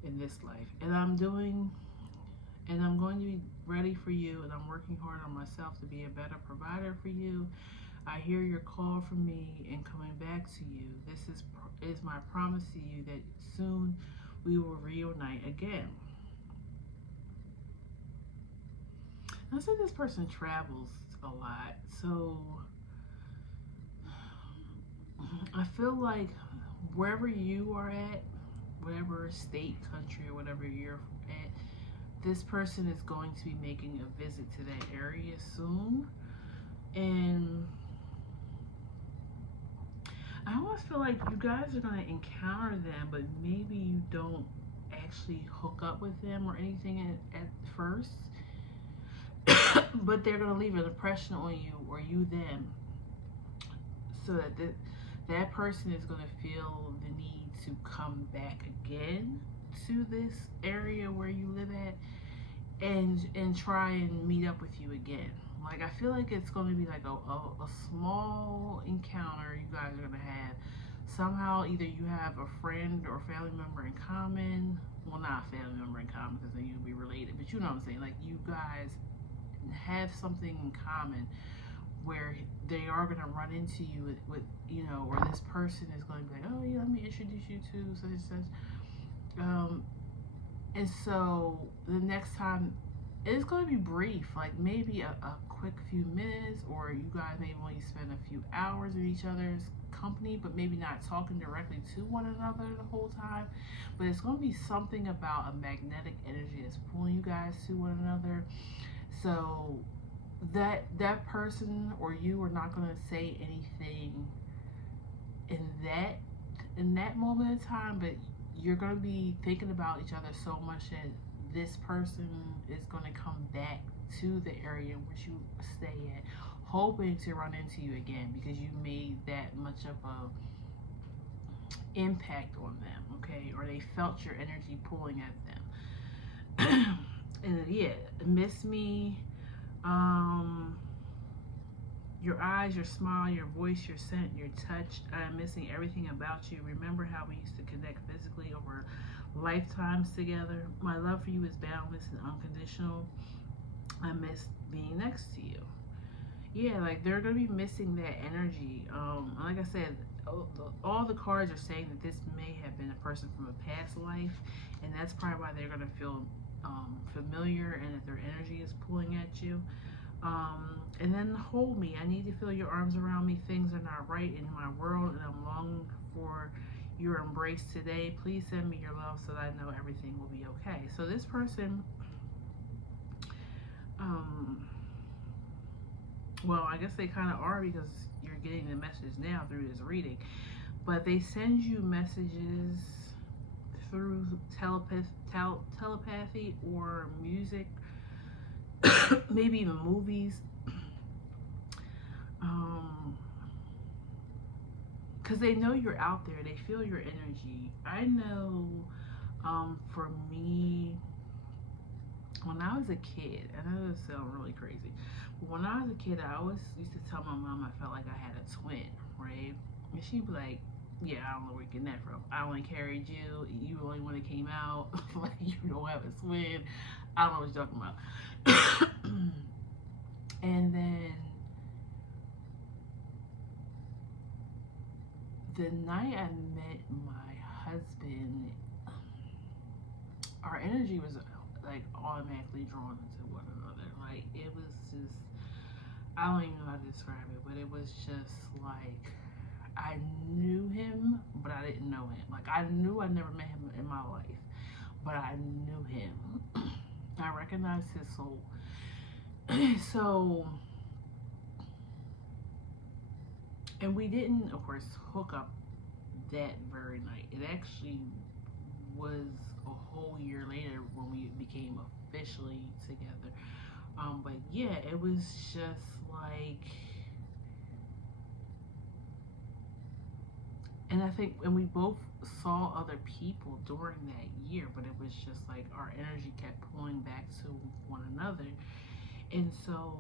in this life. And I'm going to be ready for you, and I'm working hard on myself to be a better provider for you. I hear your call from me and coming back to you. This is my promise to you that soon we will reunite again. I say this person travels a lot, so I feel like wherever you are at, whatever state, country, or whatever you're at, this person is going to be making a visit to that area soon. And I almost feel like you guys are going to encounter them, but maybe you don't actually hook up with them or anything at first. But they're going to leave an impression on you, or you them, so that that person is going to feel the need to come back again to this area where you live at, and try and meet up with you again. Like, I feel like it's going to be like a small encounter you guys are going to have. Somehow, either you have a friend or family member in common. Well, not a family member in common, because then you'll be related. But you know what I'm saying? Like, you guys have something in common where they are going to run into you with, you know, or this person is going to be like, oh yeah, let me introduce you to such and such. And so the next time, it's going to be brief, like maybe a quick few minutes, or you guys may only spend a few hours in each other's company, but maybe not talking directly to one another the whole time. But it's going to be something about a magnetic energy that's pulling you guys to one another. So that person or you are not going to say anything in that moment in time, but you're going to be thinking about each other so much that this person is going to come back to the area in which you stay at, hoping to run into you again, because you made that much of a impact on them, okay? Or they felt your energy pulling at them. And yeah, miss me. Your eyes, your smile, your voice, your scent, your touch. I'm missing everything about you. Remember how we used to connect physically over lifetimes together? My love for you is boundless and unconditional. I miss being next to you. Yeah, like they're gonna be missing that energy. Like I said, all the cards are saying that this may have been a person from a past life, and that's probably why they're gonna feel familiar, and that their energy is pulling at you. And then hold me. I need to feel your arms around me. Things are not right in my world, and I'm longing for your embrace today. Please send me your love so that I know everything will be okay. So this person, well, I guess they kind of are, because you're getting the message now through this reading. But they send you messages through telepathy or music, maybe even movies. Because they know you're out there. They feel your energy. I know, for me, when I was a kid, and I know this sounds really crazy, but when I was a kid, I always used to tell my mom I felt like I had a twin, right? And she'd be like, yeah, I don't know where you're getting that from. I only carried you. You the only one that came out. Like, you don't have a twin. I don't know what you're talking about. And then the night I met my husband, our energy was like automatically drawn into one another. Like, it was just, I don't even know how to describe it, but it was just like I knew him, but I didn't know him. Like, I knew I never met him in my life, but I knew him. I recognized his soul. So, and we didn't, of course, hook up that very night. It actually was a whole year later when we became officially together. But yeah, it was just like, and I think, and we both saw other people during that year, but it was just like our energy kept pulling back to one another. And so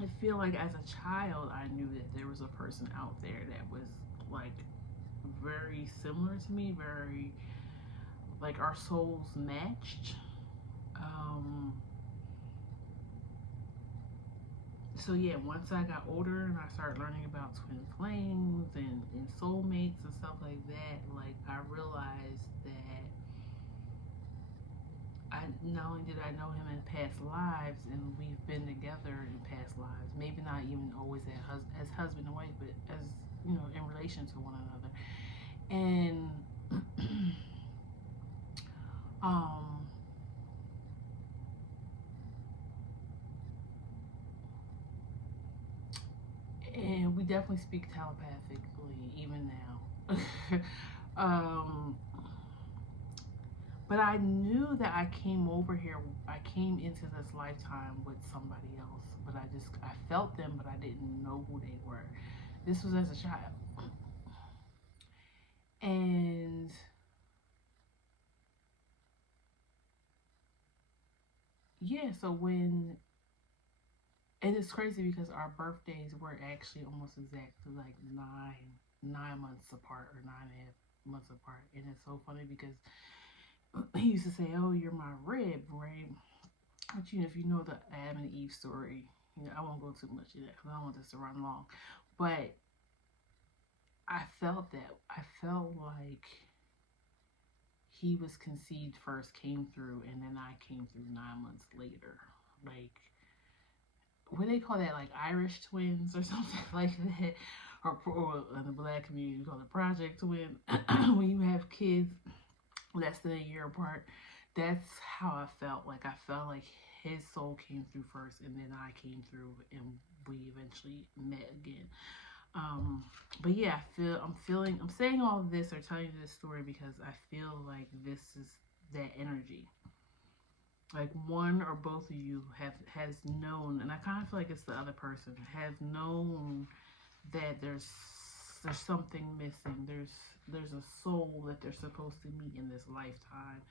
I feel like as a child, I knew that there was a person out there that was like very similar to me, very like our souls matched. So yeah, once I got older and I started learning about twin flames and soulmates and stuff like that, like I realized that I not only did I know him in past lives, and we've been together in past lives. Maybe not even always as husband and wife, but as, you know, in relation to one another. And and we definitely speak telepathically even now. But I knew that I came over here, I came into this lifetime with somebody else, but I felt them, but I didn't know who they were. This was as a child. And yeah, so when, and it's crazy because our birthdays were actually almost exactly like 9 months apart, or 9.5 months apart. And it's so funny because he used to say, "Oh, you're my rib, right?" But you know, if you know the Adam and Eve story, you know, I won't go too much in that because I don't want this to run long. But I felt that. I felt like he was conceived first, came through, and then I came through 9 months later. Like, what do they call that? Like Irish twins or something like that, or in the black community we call it project twin. When you have kids less than a year apart, that's how I felt. Like, I felt like his soul came through first, and then I came through, and we eventually met again. But yeah, I'm saying all of this or telling you this story because I feel like this is that energy. Like, one or both of you has known, and I kind of feel like it's the other person has known that there's something missing. There's a soul that they're supposed to meet in this lifetime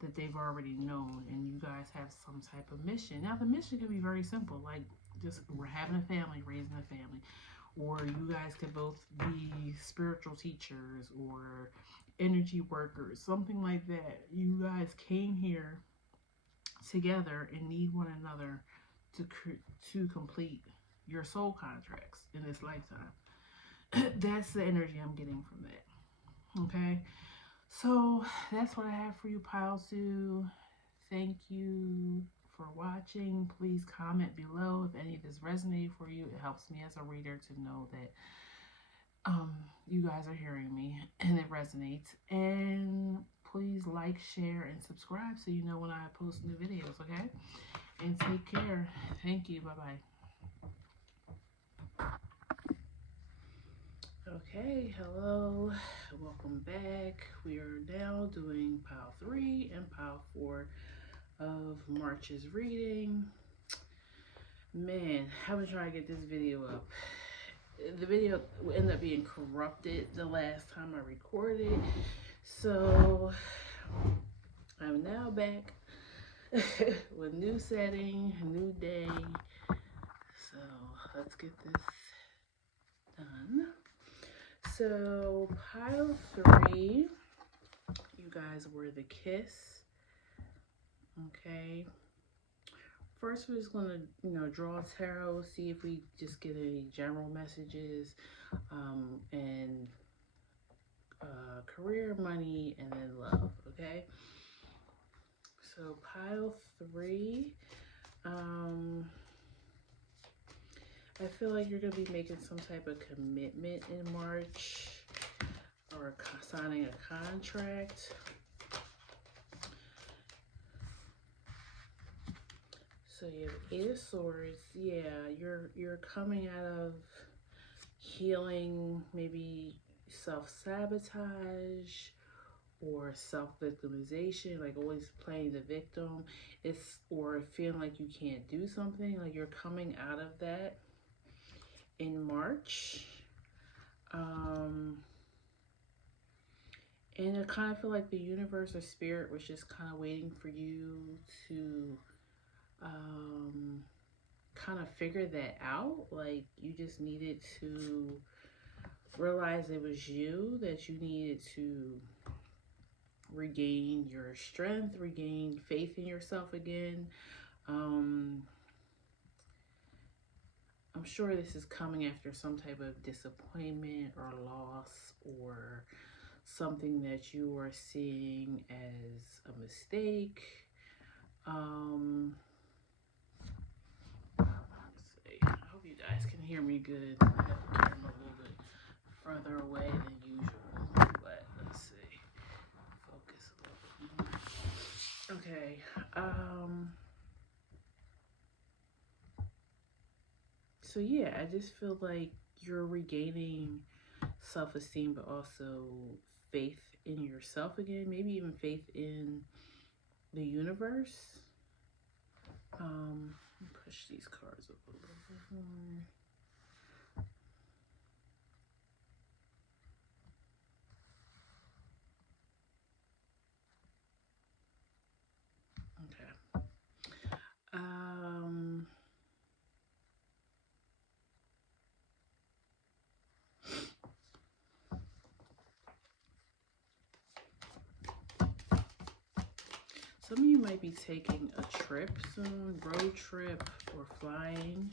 that they've already known, and you guys have some type of mission. Now, the mission can be very simple, like just we're having a family, raising a family, or you guys could both be spiritual teachers or energy workers, something like that. You guys came here together and need one another to complete your soul contracts in this lifetime. That's the energy I'm getting from that. Okay, so that's what I have for you, Pile 2. Thank you for watching. Please comment below if any of this resonated for you. It helps me as a reader to know that you guys are hearing me and it resonates. And please like, share, and subscribe so you know when I post new videos, okay? And take care. Thank you. Bye-bye. Okay, hello, welcome back. We are now doing pile 3 and pile 4 of March's reading. Man, I've been trying to get this video up. The video ended up being corrupted the last time I recorded, so I'm now back with new setting, new day. So let's get this done. So pile 3, you guys were the kiss. Okay. First, we're just gonna, draw tarot, see if we just get any general messages, and career, money, and then love. Okay. So pile 3. I feel like you're gonna be making some type of commitment in March, or signing a contract. So you have 8 of Swords. Yeah, you're coming out of healing, maybe self-sabotage or self-victimization, like always playing the victim. Or feeling like you can't do something, like you're coming out of that in March. And I kind of feel like the universe or spirit was just kind of waiting for you to kind of figure that out. Like you just needed to realize it was you, that you needed to regain your strength, regain faith in yourself again. I'm sure this is coming after some type of disappointment or loss, or something that you are seeing as a mistake. Let's see. I hope you guys can hear me good. I have the camera a little bit further away than usual, but let's see. Focus a little bit more. Okay. So yeah, I just feel like you're regaining self-esteem, but also faith in yourself again, maybe even faith in the universe. Push these cards up a little bit more. Okay. Some of you might be taking a trip soon, road trip or flying.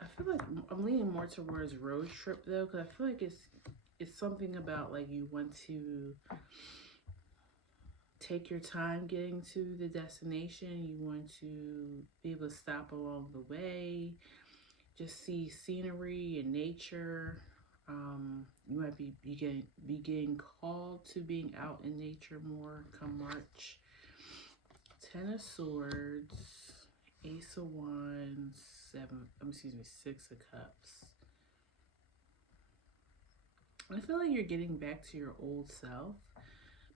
I feel like I'm leaning more towards road trip though, because I feel like it's something about like you want to take your time getting to the destination. You want to be able to stop along the way, just see scenery and nature. You might be getting called to being out in nature more come March. 10 of Swords, Ace of Wands, 6 of Cups. I feel like you're getting back to your old self,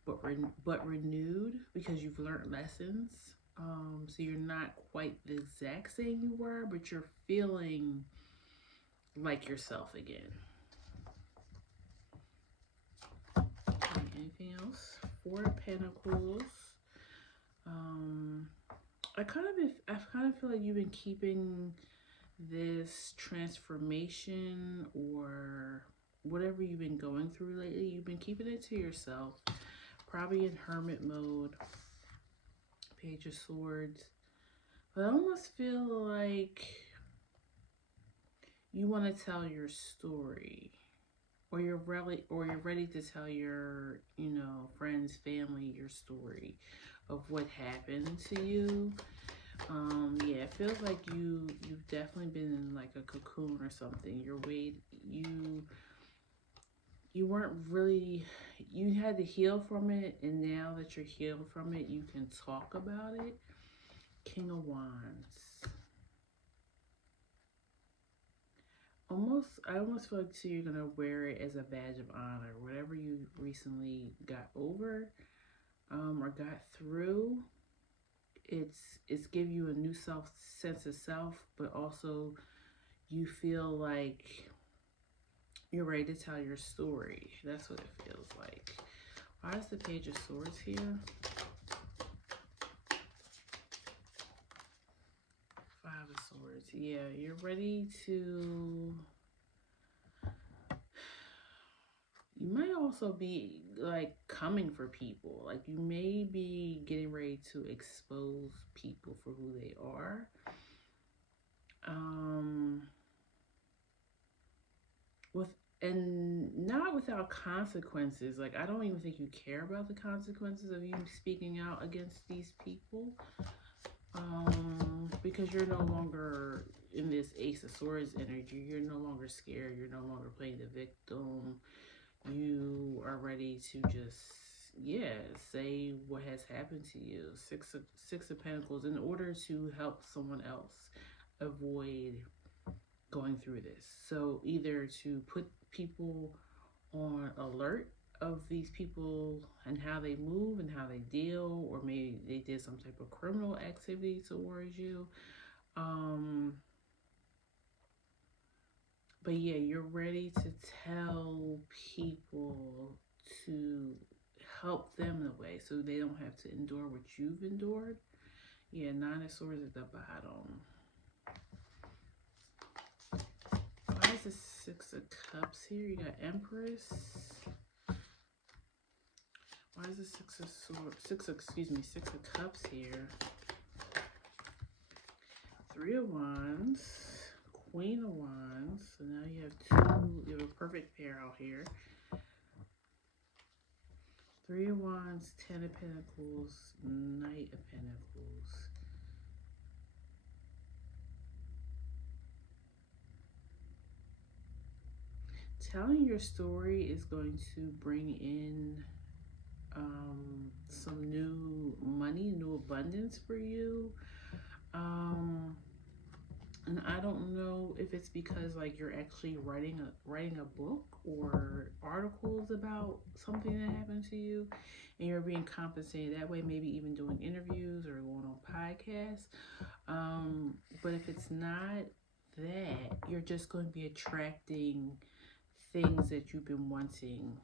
but renewed, because you've learned lessons. So you're not quite the exact same you were, but you're feeling like yourself again. Okay, anything else? 4 of Pentacles. I kind of feel like you've been keeping this transformation or whatever you've been going through lately. You've been keeping it to yourself, probably in hermit mode. Page of Swords. But I almost feel like you want to tell your story, or you're ready to tell your, friends, family, your story of what happened to you. Yeah, it feels like you've definitely been in like a cocoon or something. You weren't really, you had to heal from it, and now that you're healed from it, you can talk about it. King of Wands. I almost feel like too, you're gonna wear it as a badge of honor. Whatever you recently got over, or got through, it's give you a new sense of self, but also you feel like you're ready to tell your story. That's what it feels like. Why is the Page of Swords here? Five of Swords. Yeah, you're ready to... You might also be like coming for people. Like you may be getting ready to expose people for who they are. With and not without consequences. Like I don't even think you care about the consequences of you speaking out against these people. Because you're no longer in this Ace of Swords energy. You're no longer scared. You're no longer playing the victim. You are ready to just, yeah, say what has happened to you. Six of Pentacles, in order to help someone else avoid going through this. So either to put people on alert of these people and how they move and how they deal, or maybe they did some type of criminal activity towards you. But yeah, you're ready to tell people to help them in a way so they don't have to endure what you've endured. Yeah, Nine of Swords at the bottom. Why is the Six of Cups here? You got Empress. Why is the Six of Cups here? Three of Wands. Queen of Wands. So now you have a perfect pair out here. Three of Wands, Ten of Pentacles, Knight of Pentacles. Telling your story is going to bring in some new money, new abundance for you. And I don't know if it's because like you're actually writing a book or articles about something that happened to you, and you're being compensated that way. Maybe even doing interviews or going on podcasts. But if it's not that, you're just going to be attracting things that you've been wanting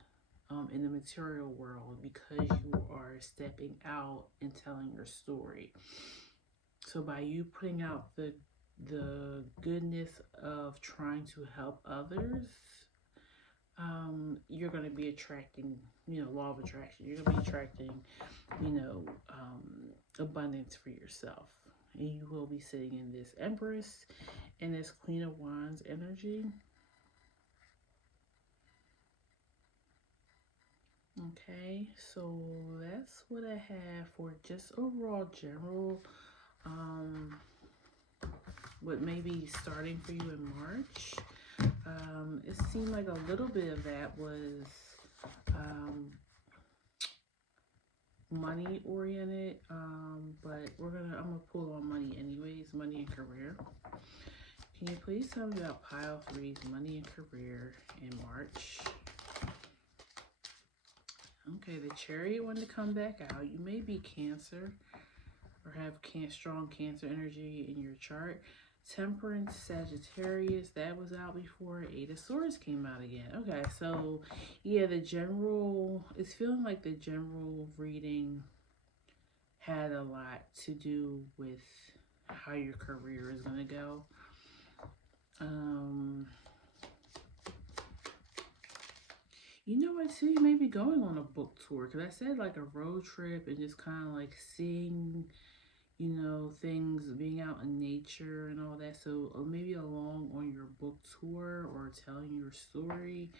in the material world because you are stepping out and telling your story. So by you putting out the goodness of trying to help others, you're going to be attracting, law of attraction. You're going to be attracting, abundance for yourself. And you will be sitting in this Empress and this Queen of Wands energy. Okay, so that's what I have for just overall general, what may be starting for you in March. It seemed like a little bit of that was money oriented, but I'm gonna pull on money anyways, money and career. Can you please tell me about pile 3's money and career in March? Okay, the Chariot wanted to come back out. You may be Cancer or have strong Cancer energy in your chart. Temperance, Sagittarius, that was out before. Eight of Swords came out again. Okay, so yeah, it's feeling like the general reading had a lot to do with how your career is going to go. You know what, too? You may be going on a book tour, because I said like a road trip and just kind of like seeing, things, being out in nature and all that. So maybe along on your book tour or telling your story,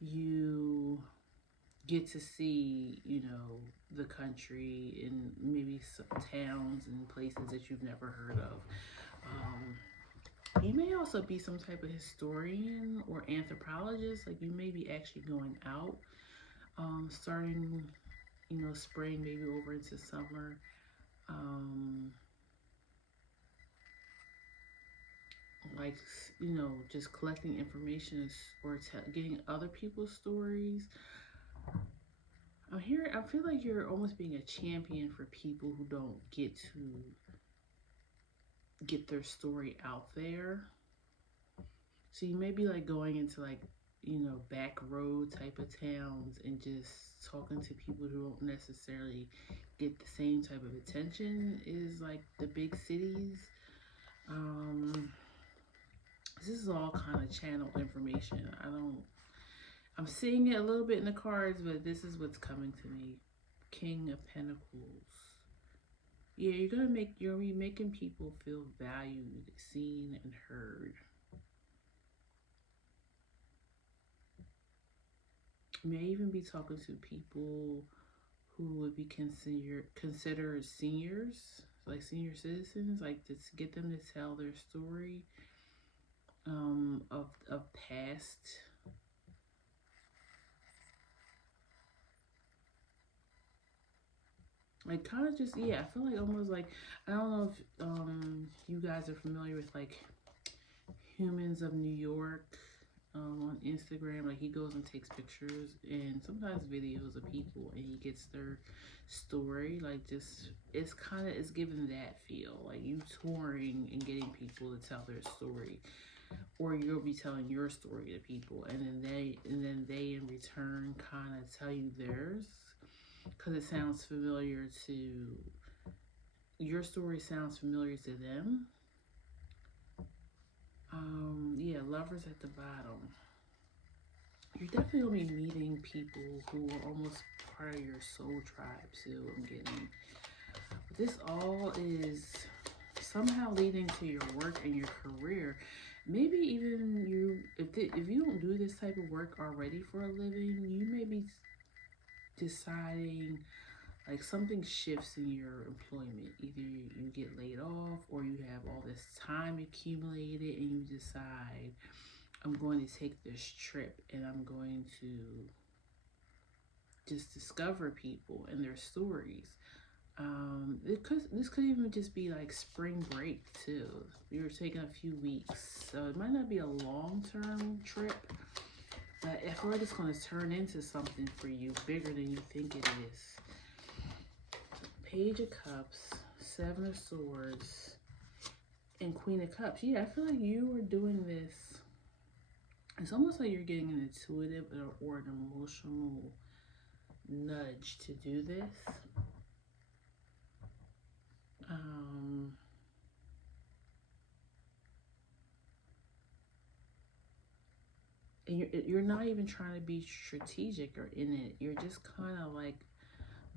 you get to see, the country and maybe some towns and places that you've never heard of. You may also be some type of historian or anthropologist. Like you may be actually going out, starting, spring, maybe over into summer, like, you know, just collecting information or getting other people's stories. I feel like you're almost being a champion for people who don't get to get their story out there. So you may be like going into like, you know, back road type of towns and just talking to people who don't necessarily get the same type of attention as like the big cities. Um, this is all kind of channel information. I'm seeing it a little bit in the cards, but this is what's coming to me. King of Pentacles. Yeah, you're gonna be making people feel valued, seen, and heard. You may even be talking to people who would be considered seniors, like senior citizens, like to get them to tell their story of past. Like kind of just, yeah, I feel like almost like, I don't know if you guys are familiar with like Humans of New York on Instagram. Like he goes and takes pictures and sometimes videos of people and he gets their story. Like just it's giving that feel like you touring and getting people to tell their story, or you'll be telling your story to people, and then they in return kind of tell you theirs because it sounds familiar to your story, sounds familiar to them. Yeah, lovers at the bottom. You're definitely gonna be meeting people who are almost part of your soul tribe too. I'm getting. But this all is somehow leading to your work and your career. Maybe even if you don't do this type of work already for a living, you may be deciding like something shifts in your employment. Either you get laid off or you have all this time accumulated and you decide, I'm going to take this trip and I'm going to just discover people and their stories. This could even just be like spring break too. You're taking a few weeks, so it might not be a long-term trip, but I feel like it's going to turn into something for you bigger than you think it is. Page of Cups, Seven of Swords, and Queen of Cups. Yeah, I feel like you are doing this. It's almost like you're getting an intuitive or an emotional nudge to do this. And you're not even trying to be strategic or in it. You're just kind of like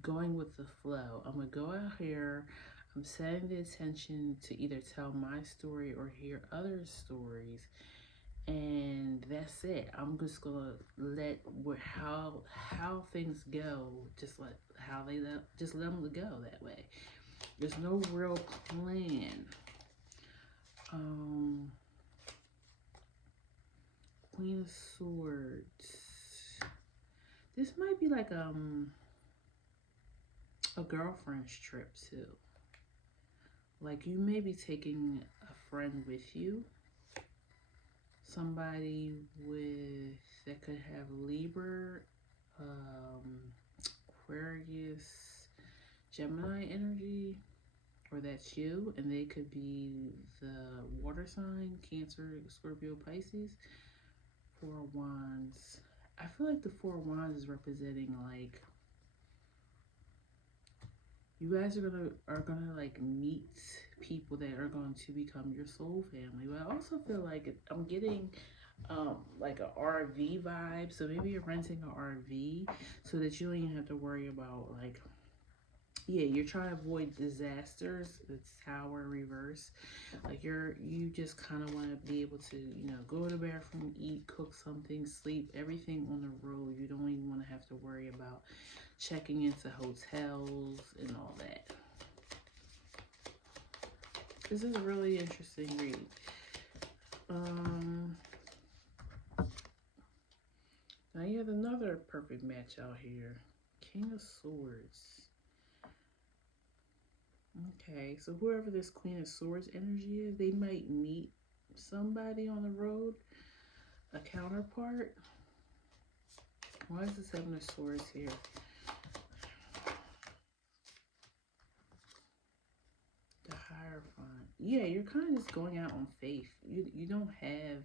going with the flow. I'm gonna go out here. I'm setting the attention to either tell my story or hear other stories, and that's it. I'm just gonna let how things go. Just let just let them go that way. There's no real plan. Queen of Swords. This might be like a girlfriend's trip too. Like you may be taking a friend with you. Somebody that could have Libra, Aquarius, Gemini energy, or that's you, and they could be the water sign, Cancer, Scorpio, Pisces. Four of Wands. I feel like the Four of Wands is representing like you guys are gonna like meet people that are going to become your soul family. But I also feel like I'm getting like a RV vibe. So maybe you're renting an RV so that you don't even have to worry about like, yeah, you're trying to avoid disasters. It's Tower reverse. Like you just kind of want to be able to, you know, go to the bathroom, eat, cook something, sleep, everything on the road. You don't even want to have to worry about checking into hotels and all that. This is a really interesting read. Now you have another perfect match out here. King of Swords. Okay, so whoever this Queen of Swords energy is, they might meet somebody on the road, a counterpart. Why is the Seven of Swords here? The Hierophant. Yeah, you're kind of just going out on faith. You don't have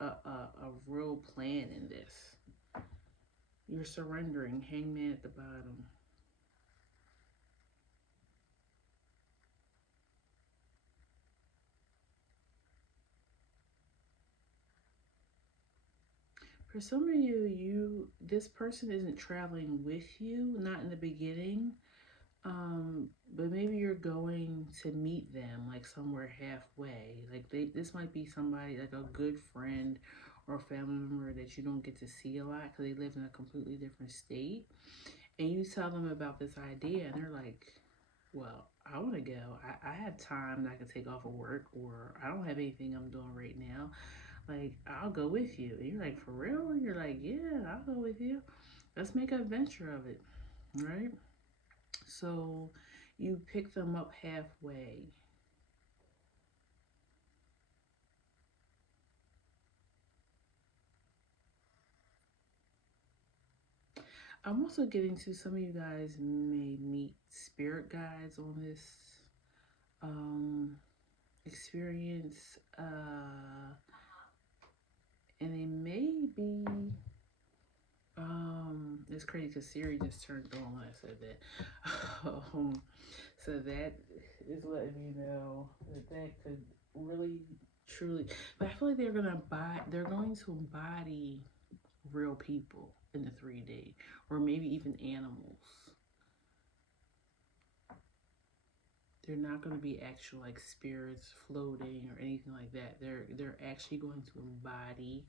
a real plan in this. You're surrendering. Hangman at the bottom. For some of you, this person isn't traveling with you, not in the beginning. But maybe you're going to meet them like somewhere halfway. Like this might be somebody like a good friend or a family member that you don't get to see a lot because they live in a completely different state. And you tell them about this idea, and they're like, "Well, I want to go. I have time that I can take off of work, or I don't have anything I'm doing right now. Like, I'll go with you." And you're like, "For real?" And you're like, "Yeah, I'll go with you. Let's make an adventure of it, right?" So you pick them up halfway. I'm also getting to some of you guys may meet spirit guides on this um, experience, and they may be. It's crazy because Siri just turned on when I said that. So that is letting me know that that could really, truly. But I feel like they're going to embody real people in the 3D, or maybe even animals. They're not going to be actual like spirits floating or anything like that. They're actually going to embody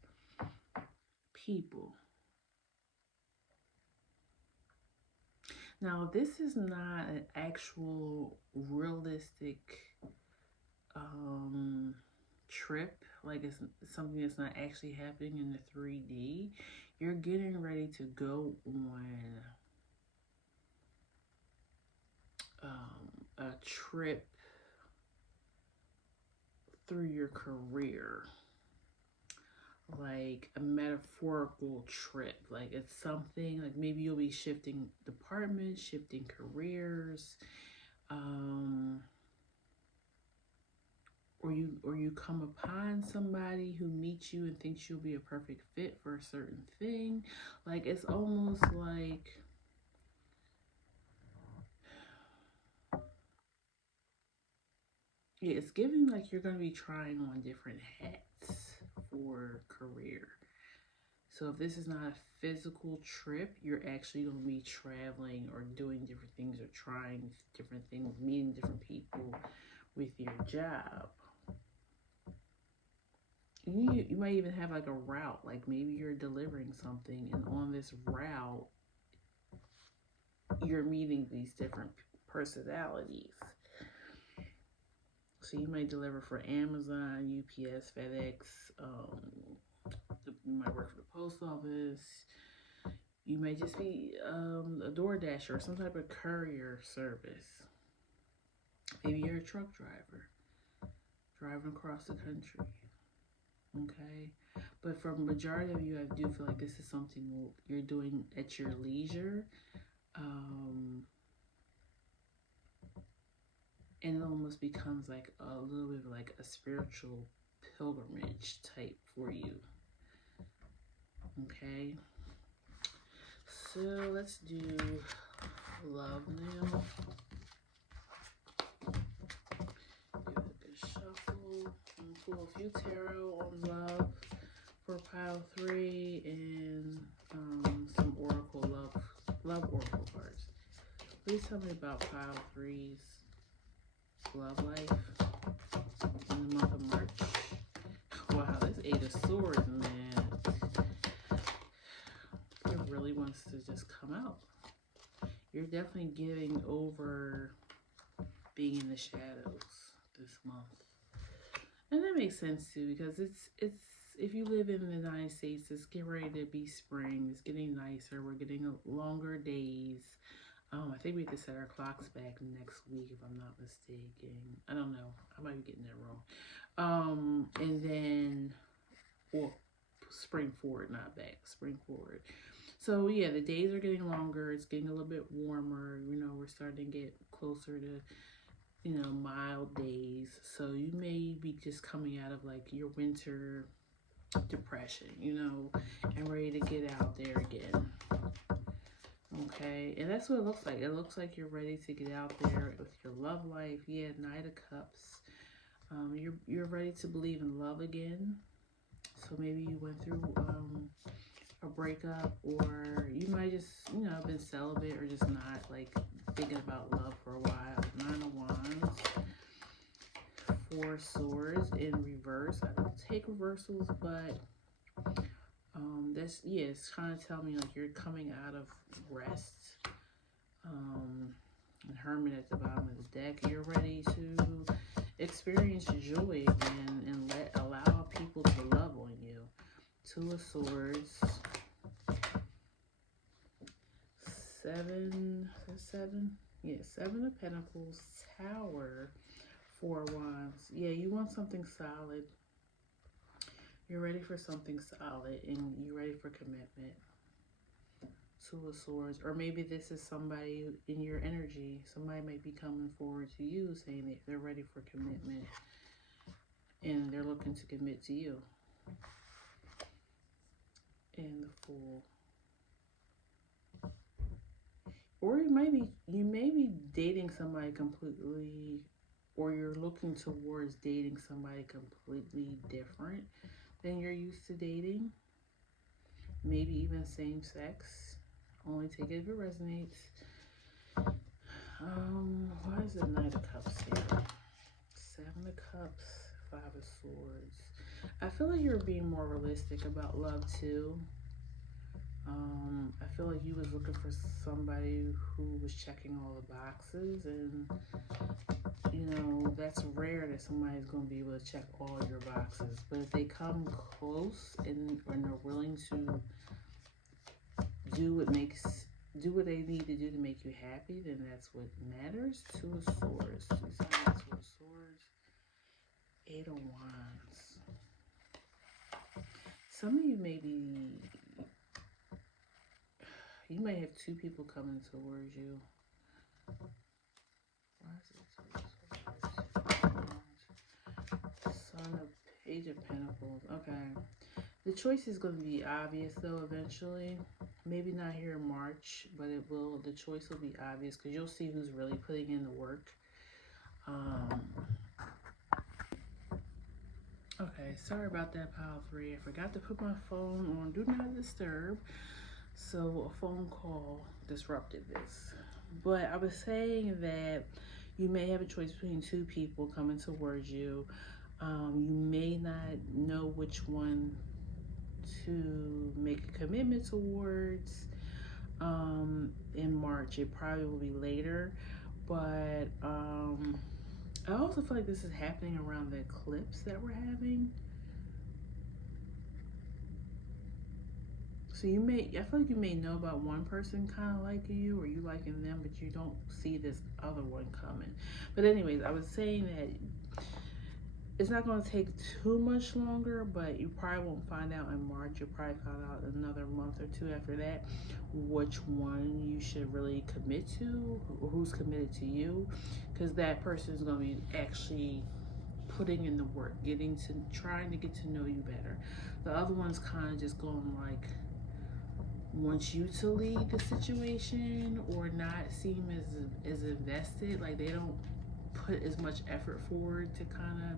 people. Now, this is not an actual realistic um, trip. Like it's something that's not actually happening in the 3D. You're getting ready to go on a trip through your career, like a metaphorical trip. Like it's something like maybe you'll be shifting departments, shifting careers, um, or you come upon somebody who meets you and thinks you'll be a perfect fit for a certain thing. Like it's almost like yeah, it's giving like you're gonna be trying on different hats for career. So if this is not a physical trip, you're actually going to be traveling or doing different things or trying different things, meeting different people with your job. You might even have like a route, like maybe you're delivering something, and on this route, you're meeting these different personalities. So you might deliver for Amazon, UPS, FedEx. You might work for the post office. You may just be a DoorDash or some type of courier service. Maybe you're a truck driver driving across the country. Okay. But for a majority of you, I do feel like this is something you're doing at your leisure. And it almost becomes like a little bit of like a spiritual pilgrimage type for you. Okay. So let's do love now. Give it a good shuffle. And pull a few tarot on love for pile 3 and some oracle love oracle cards. Please tell me about pile 3's love life in the month of March. Wow, this 8 of Swords, man. It really wants to just come out. You're definitely giving over being in the shadows this month. And that makes sense too, because it's if you live in the United States, it's getting ready to be spring. It's getting nicer. We're getting longer days. I think we have to set our clocks back next week if I'm not mistaken. I don't know. I might be getting that wrong. And then, or spring forward, not back, spring forward. So yeah, the days are getting longer. It's getting a little bit warmer. You know, we're starting to get closer to, you know, mild days. So you may be just coming out of like your winter depression, you know, and ready to get out there again. Okay, and that's what it looks like. It looks like you're ready to get out there with your love life. Yeah, Knight of Cups. You're ready to believe in love again. So maybe you went through a breakup, or you might just, you know, been celibate or just not like thinking about love for a while. Nine of Wands, Four Swords in reverse. I don't take reversals, but that's, yeah, it's kind of telling me like you're coming out of rest. And Hermit at the bottom of the deck. You're ready to experience joy again and allow people to love on you. Two of Swords. Seven? Yeah, Seven of Pentacles, Tower, Four of Wands. Yeah, you want something solid. You're ready for something solid and you're ready for commitment. Two of Swords. Or maybe this is somebody in your energy. Somebody might be coming forward to you saying that they're ready for commitment and they're looking to commit to you. And the Fool. Or you may be dating somebody completely, or you're looking towards dating somebody completely different than you're used to dating. Maybe even same sex. Only take it if it resonates. Why is the Knight of Cups here? Seven of Cups, Five of Swords. I feel like you're being more realistic about love too. I feel like you was looking for somebody who was checking all the boxes, and you know, that's rare that somebody's going to be able to check all your boxes. But if they come close and are willing to do what they need to do to make you happy, then that's what matters. Two of Swords. Two of Swords. Eight of Wands. Some of you you may have two people coming towards you. Why is it Son of Page of Pentacles. Okay. The choice is going to be obvious though eventually. Maybe not here in March, but the choice will be obvious because you'll see who's really putting in the work. Okay, sorry about that, pile 3. I forgot to put my phone on Do Not Disturb. So a phone call disrupted this. But I was saying that you may have a choice between two people coming towards you. You may not know which one to make a commitment towards in March. It probably will be later. But I also feel like this is happening around the eclipse that we're having. So I feel like you may know about one person kind of liking you or you liking them, but you don't see this other one coming. But anyways, I was saying that it's not going to take too much longer, but you probably won't find out in March. You'll probably find out another month or two after that which one you should really commit to or who's committed to you, because that person is going to be actually putting in the work, trying to get to know you better. The other one's kind of just going like, wants you to lead the situation or not seem as invested, like they don't put as much effort forward to kind of,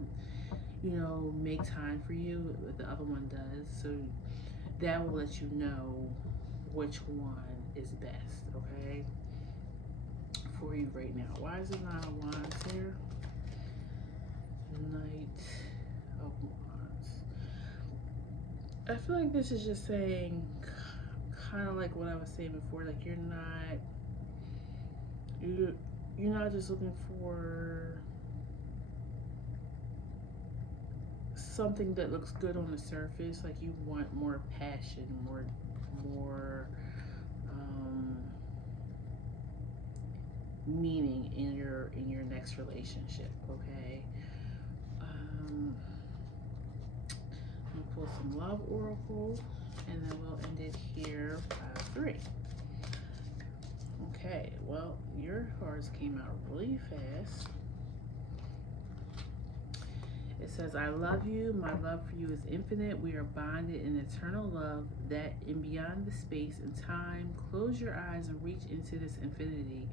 you know, make time for you, but the other one does. So that will let you know which one is best, okay, for you right now. Why is it Nine of Wands here? Knight of Wands. I feel like this is just saying kind of like what I was saying before, like you're not just looking for something that looks good on the surface. Like you want more passion, more meaning in your next relationship. Okay. We'll pull some love oracle, and then we'll end it here. 5-3. Okay. Well, your cards came out really fast. It says, I love you. My love for you is infinite. We are bonded in eternal love that in beyond the space and time. Close your eyes and reach into this infinity.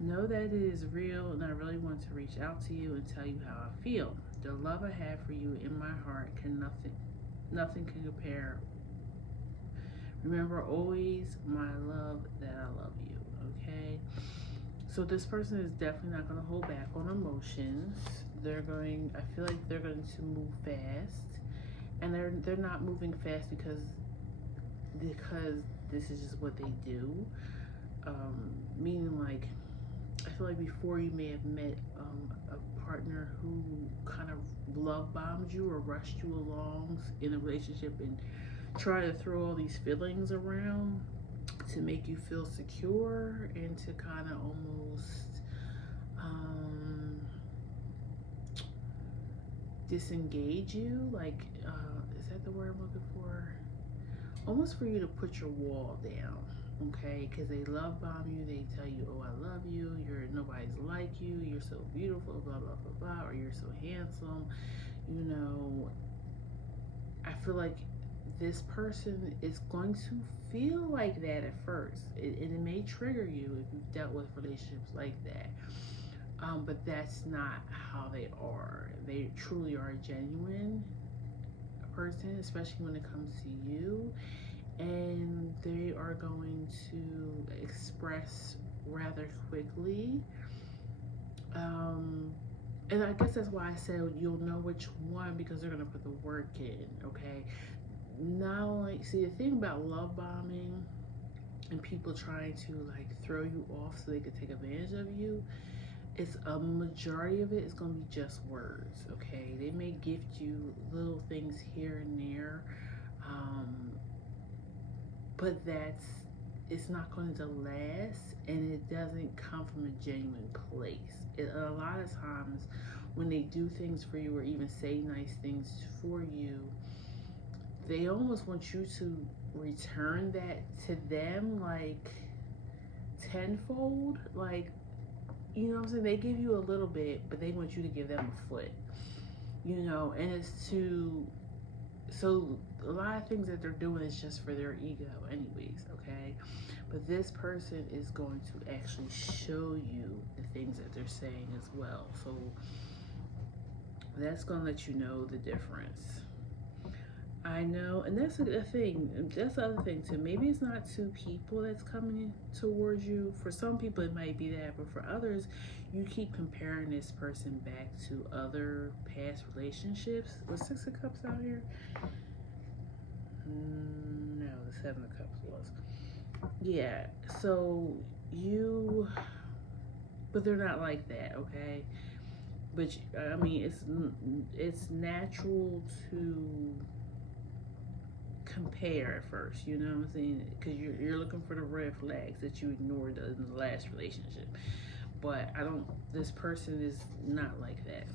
Know that it is real, and I really want to reach out to you and tell you how I feel. The love I have for you in my heart nothing can compare. Remember always, my love, that I love you. Okay. So this person is definitely not going to hold back on emotions. I feel like they're going to move fast, and they're not moving fast because this is just what they do. Meaning, like, I feel like before you may have met a partner who kind of love bombed you or rushed you along in a relationship and try to throw all these feelings around to make you feel secure and to kind of almost disengage you. Like, is that the word I'm looking for? Almost for you to put your wall down. Okay, because they love bomb you. They tell you, oh, I love you, nobody's like you, you're so beautiful, blah blah blah blah, or you're so handsome. I feel like this person is going to feel like that at first, and it may trigger you if you've dealt with relationships like that. But that's not how they are. They truly are a genuine person, especially when it comes to you, and they are going to express rather quickly. And I guess that's why I said you'll know which one, because they're going to put the work in. Okay. Not only, see, the thing about love bombing and people trying to like throw you off so they could take advantage of you, it's a majority of it is going to be just words. Okay. They may gift you little things here and there, but it's not going to last, and it doesn't come from a genuine place. A lot of times when they do things for you or even say nice things for you, they almost want you to return that to them like tenfold. Like, you know what I'm saying? They give you a little bit, but they want you to give them a foot. And it's so a lot of things that they're doing is just for their ego anyways. Okay. But this person is going to actually show you the things that they're saying as well. So that's going to let you know the difference. I know, and that's a thing. That's the other thing too. Maybe it's not two people that's coming towards you. For some people, it might be that, but for others, you keep comparing this person back to other past relationships. Was 6 of Cups out here? No, the 7 of Cups was. Yeah. So but they're not like that, okay? But I mean, it's natural to compare at first, you know what I'm saying? Because you're looking for the red flags that you ignored in the last relationship. But this person is not like that.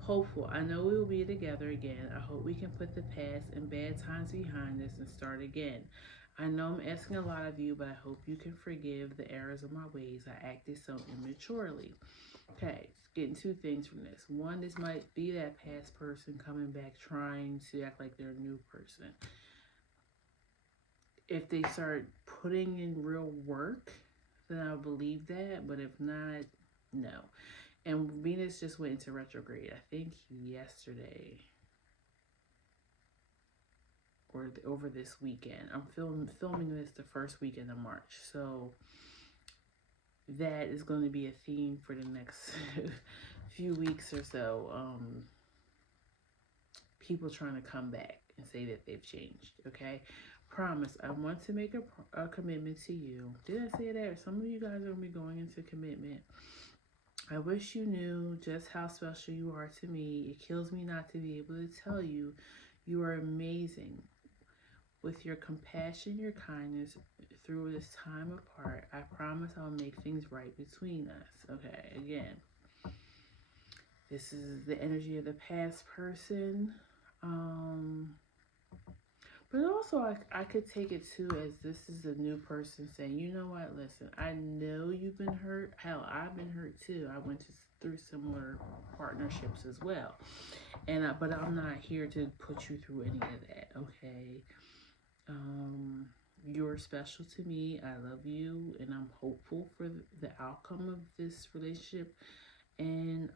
Hopeful. I know we will be together again. I hope we can put the past and bad times behind us and start again. I know I'm asking a lot of you, but I hope you can forgive the errors of my ways. I acted so immaturely. Okay, getting two things from this. One, this might be that past person coming back trying to act like they're a new person. If they start putting in real work, then I'll believe that. But if not, no. And Venus just went into retrograde, I think yesterday or over this weekend. I'm filming this the first weekend of March. So that is going to be a theme for the next few weeks or so. People trying to come back and say that they've changed. Okay. Promise, I want to make a commitment to you. Did I say that? Some of you guys are going to be going into commitment. I wish you knew just how special you are to me. It kills me not to be able to tell you you are amazing. With your compassion, your kindness through this time apart, I promise I'll make things right between us. Okay, again, this is the energy of the past person. But also, I could take it too as this is a new person saying, you know what, listen, I know you've been hurt. Hell, I've been hurt too. I went through similar partnerships as well. But I'm not here to put you through any of that, okay? You're special to me. I love you, and I'm hopeful for the outcome of this relationship. And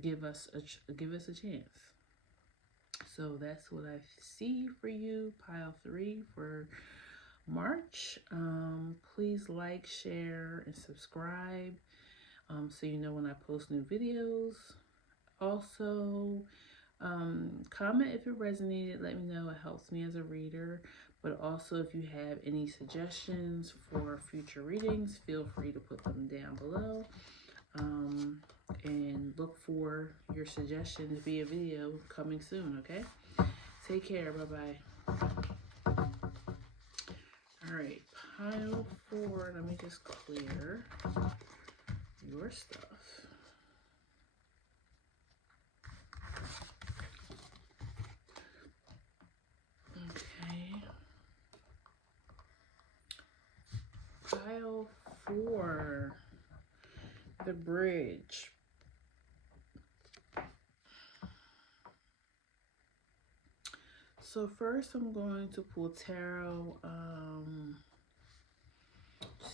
give us a chance. So that's what I see for you, pile 3 for March. Please like, share, and subscribe so you know when I post new videos. Also, comment if it resonated. Let me know. It helps me as a reader. But also, if you have any suggestions for future readings, feel free to put them down below. And look for your suggestion to be a video coming soon, okay? Take care. Bye-bye. All right, pile 4. Let me just clear your stuff. Okay. Pile 4. The bridge. So first I'm going to pull tarot.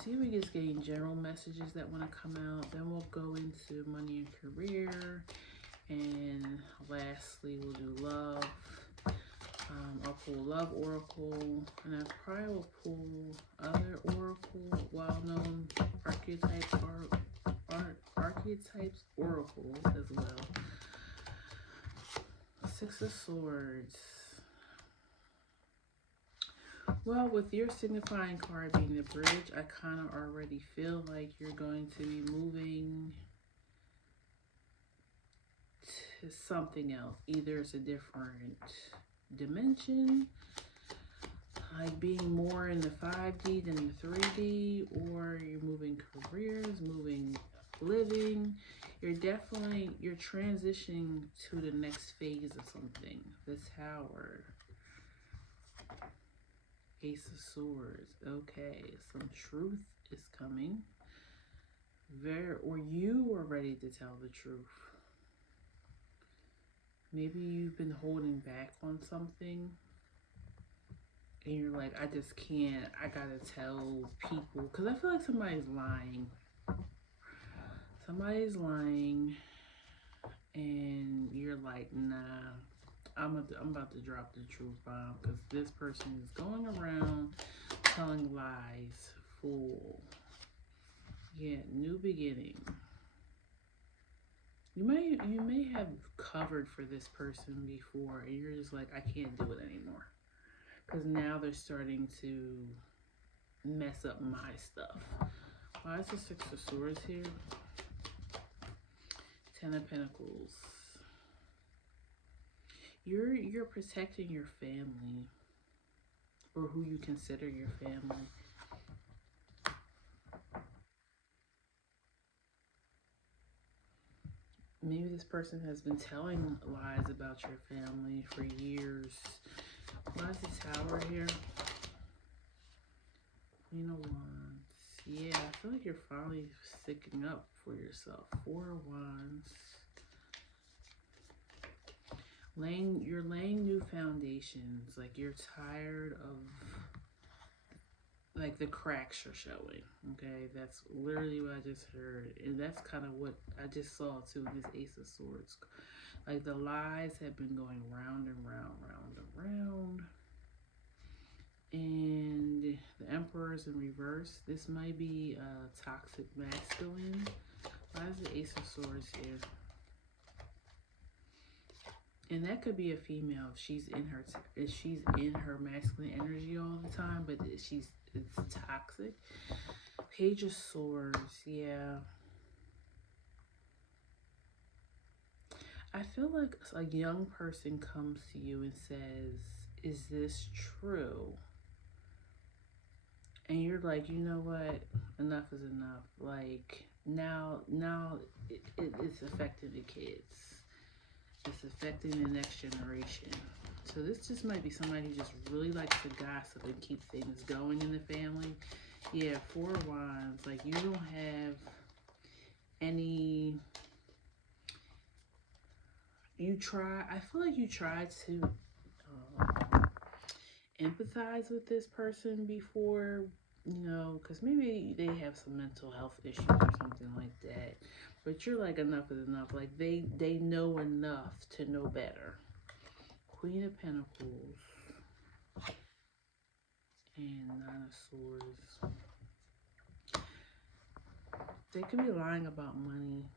See if we just getting general messages that want to come out. Then we'll go into money and career. And lastly, we'll do love. I'll pull love oracle. And I probably will pull other oracle, well-known archetypes oracle as well. 6 of Swords. Well, with your signifying card being the bridge, I kind of already feel like you're going to be moving to something else. Either it's a different dimension, like being more in the 5D than the 3D, or you're moving careers, moving living. You're transitioning to the next phase of something. The Tower. Ace of Swords. Okay, some truth is coming. Or you are ready to tell the truth. Maybe you've been holding back on something. And you're like, I just can't. I gotta tell people. Because I feel like somebody's lying. Somebody's lying. And you're like, nah. I'm about to drop the truth bomb because this person is going around telling lies. Fool. Yeah, new beginning. You may have covered for this person before and you're just like, I can't do it anymore. Because now they're starting to mess up my stuff. Why is the 6 of Swords here? 10 of Pentacles. You're protecting your family, or who you consider your family. Maybe this person has been telling lies about your family for years. Why is the Tower here? Queen of Wands. Yeah, I feel like you're finally sticking up for yourself. 4 of Wands. You're laying new foundations. Like you're tired of like the cracks are showing. Okay, that's literally what I just heard, and that's kind of what I just saw too. This Ace of Swords, like the lies have been going round and round, round and round. And the Emperor's in reverse. This might be a toxic masculine. Why is the Ace of Swords here? And that could be a female if she's in her masculine energy all the time, but it's toxic. Page of Swords, yeah. I feel like a young person comes to you and says, is this true? And you're like, you know what? Enough is enough. Like now it's affecting the kids. It's affecting the next generation. So this just might be somebody who just really likes to gossip and keep things going in the family. Yeah, Four of Wands. Like you don't have any. You try. I feel like you try to empathize with this person before, because maybe they have some mental health issues or something like that. But you're like, enough is enough. Like they know enough to know better. Queen of Pentacles and Nine of Swords. They could be lying about money,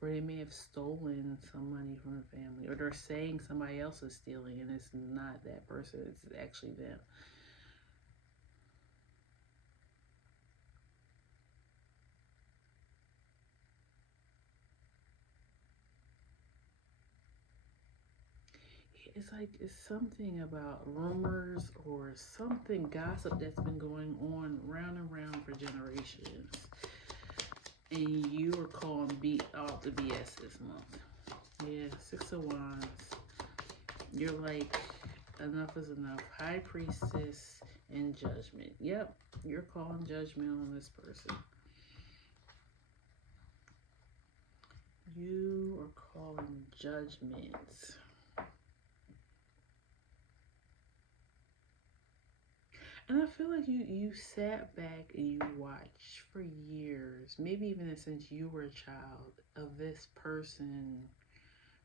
or they may have stolen some money from the family, or they're saying somebody else is stealing and it's not that person, it's actually them. It's like it's something about rumors or something gossip that's been going on round and round for generations, and you are calling beat off the BS this month. Yeah, Six of Wands. You're like, enough is enough. High Priestess and Judgment. Yep, you're calling judgment on this person. You are calling judgment. And I feel like you sat back and you watched for years, maybe even since you were a child, of this person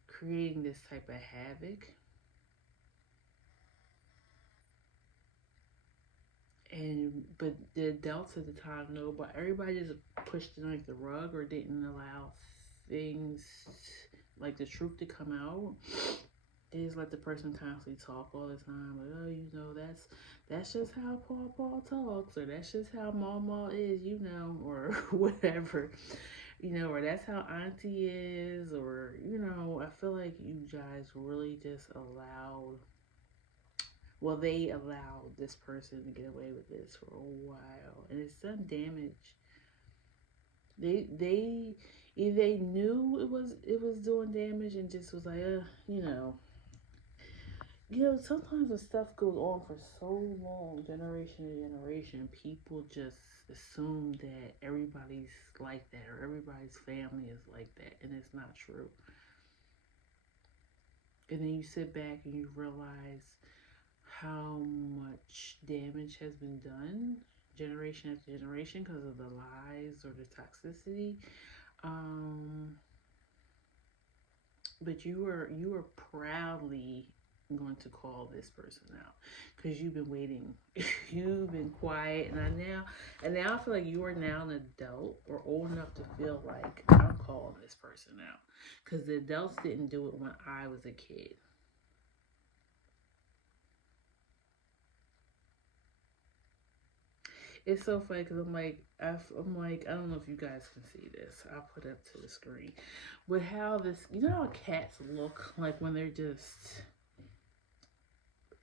creating this type of havoc. But the adults at the time know, but everybody just pushed it like the rug or didn't allow things like the truth to come out. They just let the person constantly talk all the time, like, oh, that's just how Paul talks, or that's just how Mama is, or whatever, or that's how Auntie is, or I feel like you guys really just they allowed this person to get away with this for a while, and it's done damage. They either they knew it was doing damage and just was like, sometimes when stuff goes on for so long, generation to generation, people just assume that everybody's like that or everybody's family is like that, and it's not true. And then you sit back and you realize how much damage has been done generation after generation because of the lies or the toxicity. But you are proudly going to call this person out because you've been waiting. You've been quiet, and now I feel like you are now an adult or old enough to feel like I'm calling this person out because the adults didn't do it when I was a kid. It's so funny because I'm like, I don't know if you guys can see this. I'll put it up to the screen. But how this, how cats look like when they're just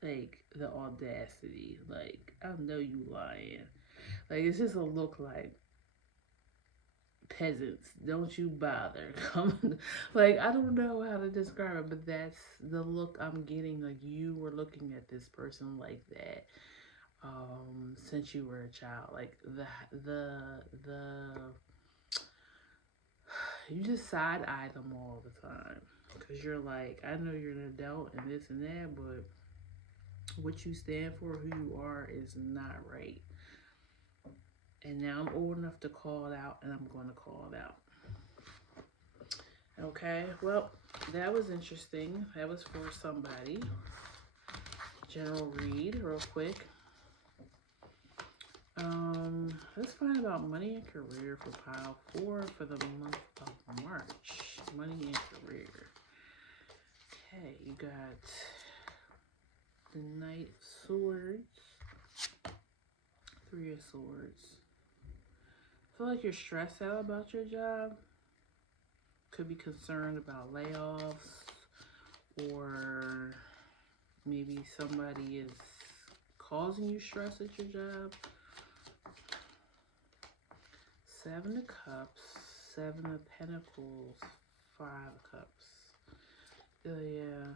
like the audacity. Like, I know you lying. Like, it's just a look like peasants. Don't you bother. Come, like, I don't know how to describe it, but that's the look I'm getting. Like, you were looking at this person like that. Since you were a child, like the you just side eye them all the time because you're like, I know you're an adult and this and that, but what you stand for, who you are, is not right. And now I'm old enough to call it out, and I'm going to call it out. Okay, well, that was interesting. That was for somebody. General read, real quick. Let's find about money and career for pile 4 for the month of March. Money and career. Okay, you got the Knight of Swords, 3 of Swords. I feel like you're stressed out about your job. Could be concerned about layoffs or Maybe somebody is causing you stress at your job. Seven of Cups, Seven of Pentacles, Five of Cups. Yeah.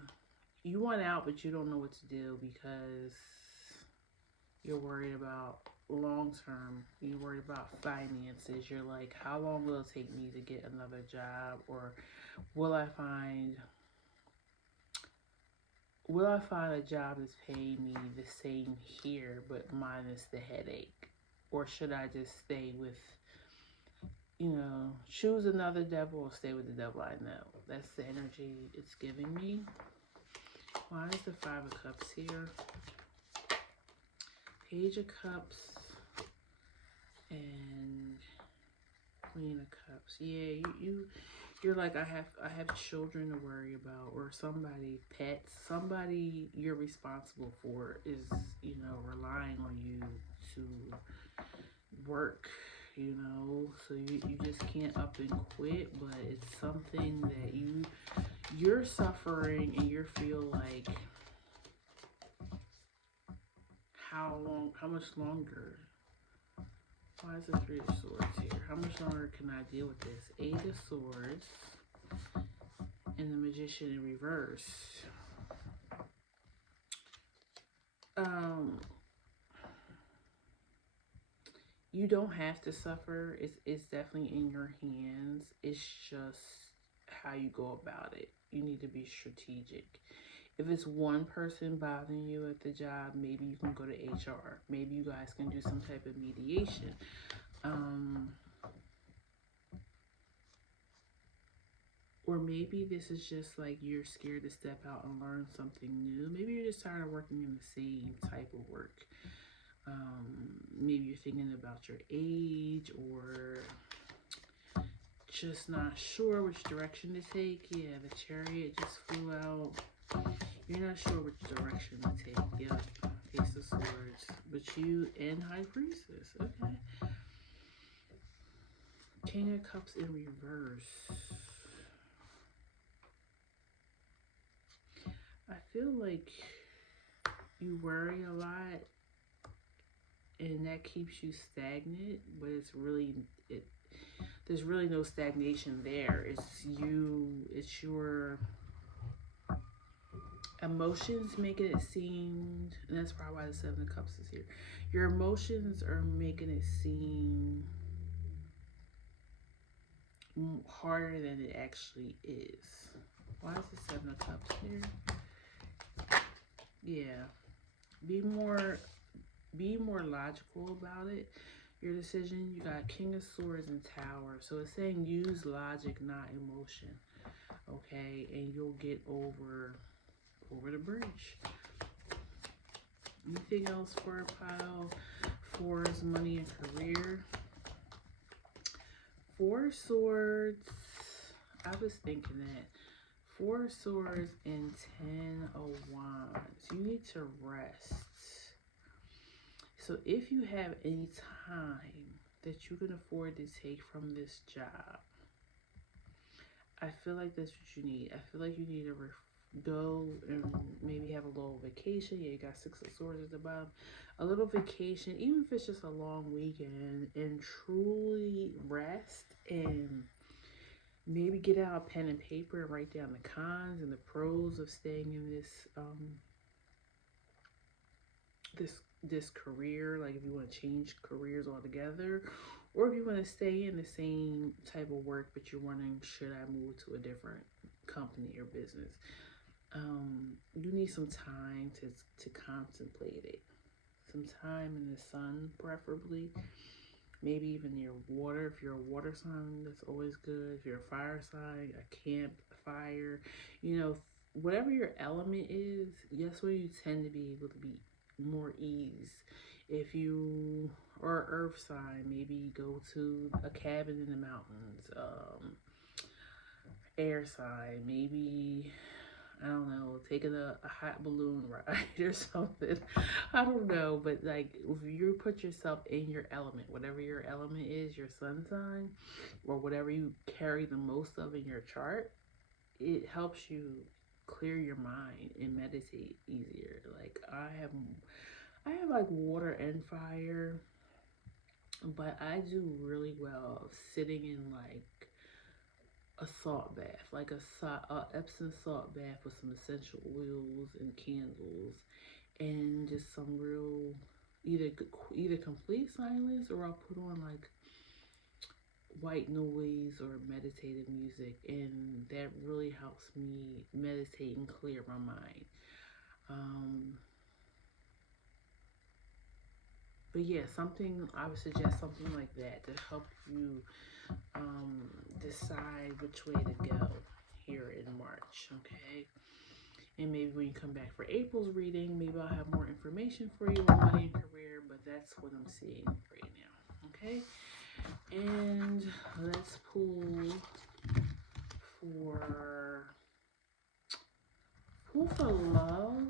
You want out, but you don't know what to do because you're worried about long term. You're worried about finances. You're like, how long will it take me to get another job? Or will I find a job that's paying me the same here but minus the headache? Or should I just stay with, choose another devil or stay with the devil I know? That's the energy it's giving me. Why is the Five of Cups here? Page of Cups and Queen of Cups. Yeah, you're like, I have children to worry about, or somebody, pets, somebody you're responsible for is, relying on you to work, so you just can't up and quit, but it's something that you're suffering and you feel like, how much longer? Why is the Three of Swords here? How much longer can I deal with this? Eight of Swords and the Magician in reverse. You don't have to suffer. It's definitely in your hands. It's just how you go about it. You need to be strategic. If it's one person bothering you at the job, maybe you can go to HR. Maybe you guys can do some type of mediation. Or maybe this is just like you're scared to step out and learn something new. Maybe you're just tired of working in the same type of work. Maybe you're thinking about your age or just not sure which direction to take. Yeah, the Chariot just flew out. You're not sure which direction to take. Yep, Ace of Swords. But you and High Priestess. Okay. King of Cups in reverse. I feel like you worry a lot and that keeps you stagnant, but there's really no stagnation there. It's your emotions making it seem, and that's probably why the Seven of Cups is here. Your emotions are making it seem harder than it actually is. Why is the Seven of Cups here? Yeah. Be more logical about it. Your decision. You got King of Swords and Tower. So it's saying use logic, not emotion. Okay? And you'll get over the bridge. Anything else for a pile? Four is money and career. Four of Swords. I was thinking that. Four of Swords and 10 of Wands. You need to rest. So if you have any time that you can afford to take from this job, I feel like that's what you need. I feel like you need to go and maybe have a little vacation. Yeah, you got Six of Swords at the bottom. A little vacation, even if it's just a long weekend, and truly rest and maybe get out a pen and paper and write down the cons and the pros of staying in this career. Like if you want to change careers altogether, or if you want to stay in the same type of work but you're wondering, should I move to a different company or business? You need some time to contemplate it. Some time in the sun, preferably. Maybe even near water. If you're a water sign, that's always good. If you're a fire sign, a campfire, whatever your element is, that's where you tend to be able to be more ease. If you are an earth sign, maybe go to a cabin in the mountains. Air sign, maybe, I don't know, taking a hot balloon ride or something. I don't know, but like if you put yourself in your element, whatever your element is, your sun sign, or whatever you carry the most of in your chart, it helps you clear your mind and meditate easier. Like I have like water and fire, but I do really well sitting in like a salt bath, like a Epsom salt bath with some essential oils and candles, and just some real either either complete silence, or I'll put on like white noise or meditative music, and that really helps me meditate and clear my mind. Um, but yeah, something I would suggest something like that to help you decide which way to go here in March. Okay, and maybe when you come back for April's reading, maybe I'll have more information for you on money and career. But that's what I'm seeing right now. Okay, and let's pull for love,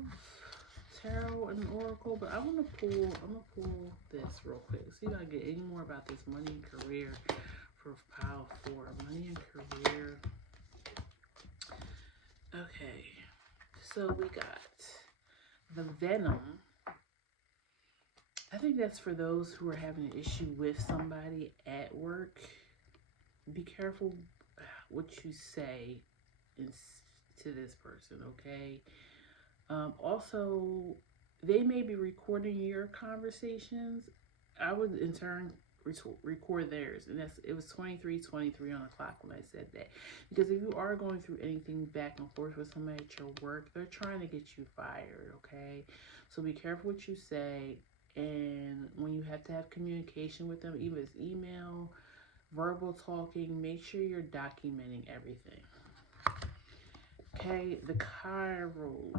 tarot, and oracle. But I'm gonna pull this real quick. See if I get any more about this money and career for pile 4. Money and career. Okay, so we got the Venom. I think that's for those who are having an issue with somebody at work. Be careful what you say to this person, okay? Also, they may be recording your conversations. I would in turn record theirs, and it was 23:23 on the clock when I said that, because if you are going through anything back and forth with somebody at your work, they're trying to get you fired, okay? So be careful what you say, and when you have to have communication with them, even if it's email, verbal talking, make sure you're documenting everything. Okay, the Kairos.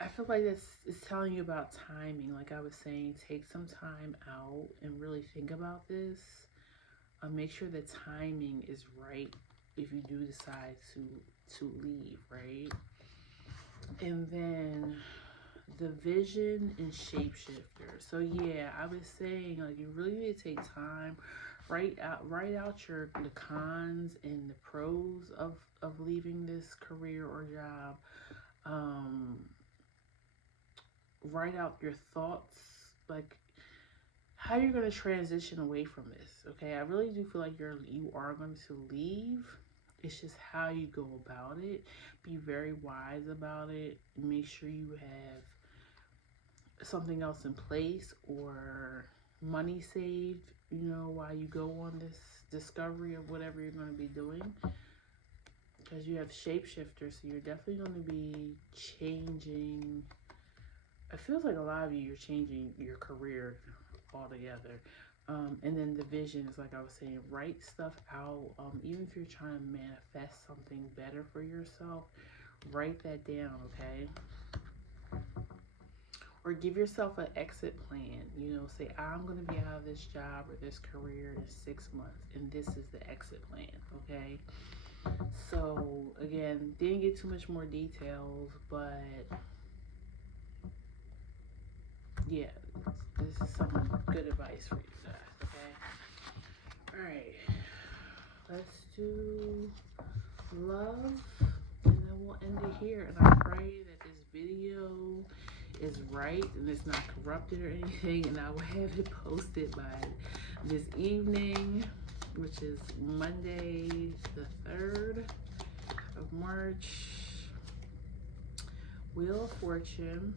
I feel like this is telling you about timing. Like I was saying, take some time out and really think about this. Make sure the timing is right if you do decide to leave, right? And then the Vision and Shapeshifter. So yeah, I was saying, like, you really need to take time, write out the cons and the pros of leaving this career or job. Write out your thoughts, like how you're going to transition away from this. Okay, I really do feel like you are going to leave. It's just how you go about it. Be very wise about it. Make sure you have something else in place or money saved, while you go on this discovery of whatever you're going to be doing. Because you have Shapeshifter, so you're definitely going to be changing. It feels like a lot of you're changing your career altogether. And then the vision is, like I was saying, write stuff out. Even if you're trying to manifest something better for yourself, write that down, okay? Or give yourself an exit plan. Say, I'm going to be out of this job or this career in 6 months, and this is the exit plan, okay? So, again, didn't get too much more details, but yeah, this is some good advice for you guys, okay? All right, let's do love, and then we'll end it here. And I pray that this video is right and it's not corrupted or anything, and I will have it posted by this evening, which is Monday the 3rd of March. Wheel of Fortune.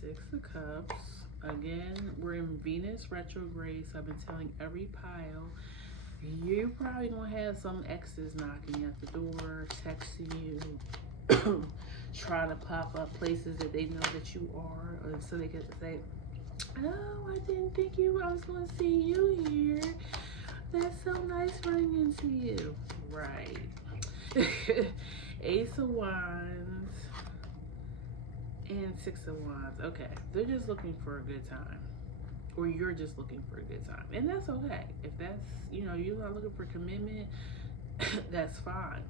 Six of Cups. Again, we're in Venus retrograde, so I've been telling every pile, you're probably gonna have some exes knocking at the door, texting you, trying to pop up places that they know that you are, so they can say, oh, I didn't think I was gonna see you here. That's so nice running into you. Right. Ace of Wands and Six of Wands. Okay, they're just looking for a good time, or you're just looking for a good time, and that's okay. If that's, you're not looking for commitment, that's fine.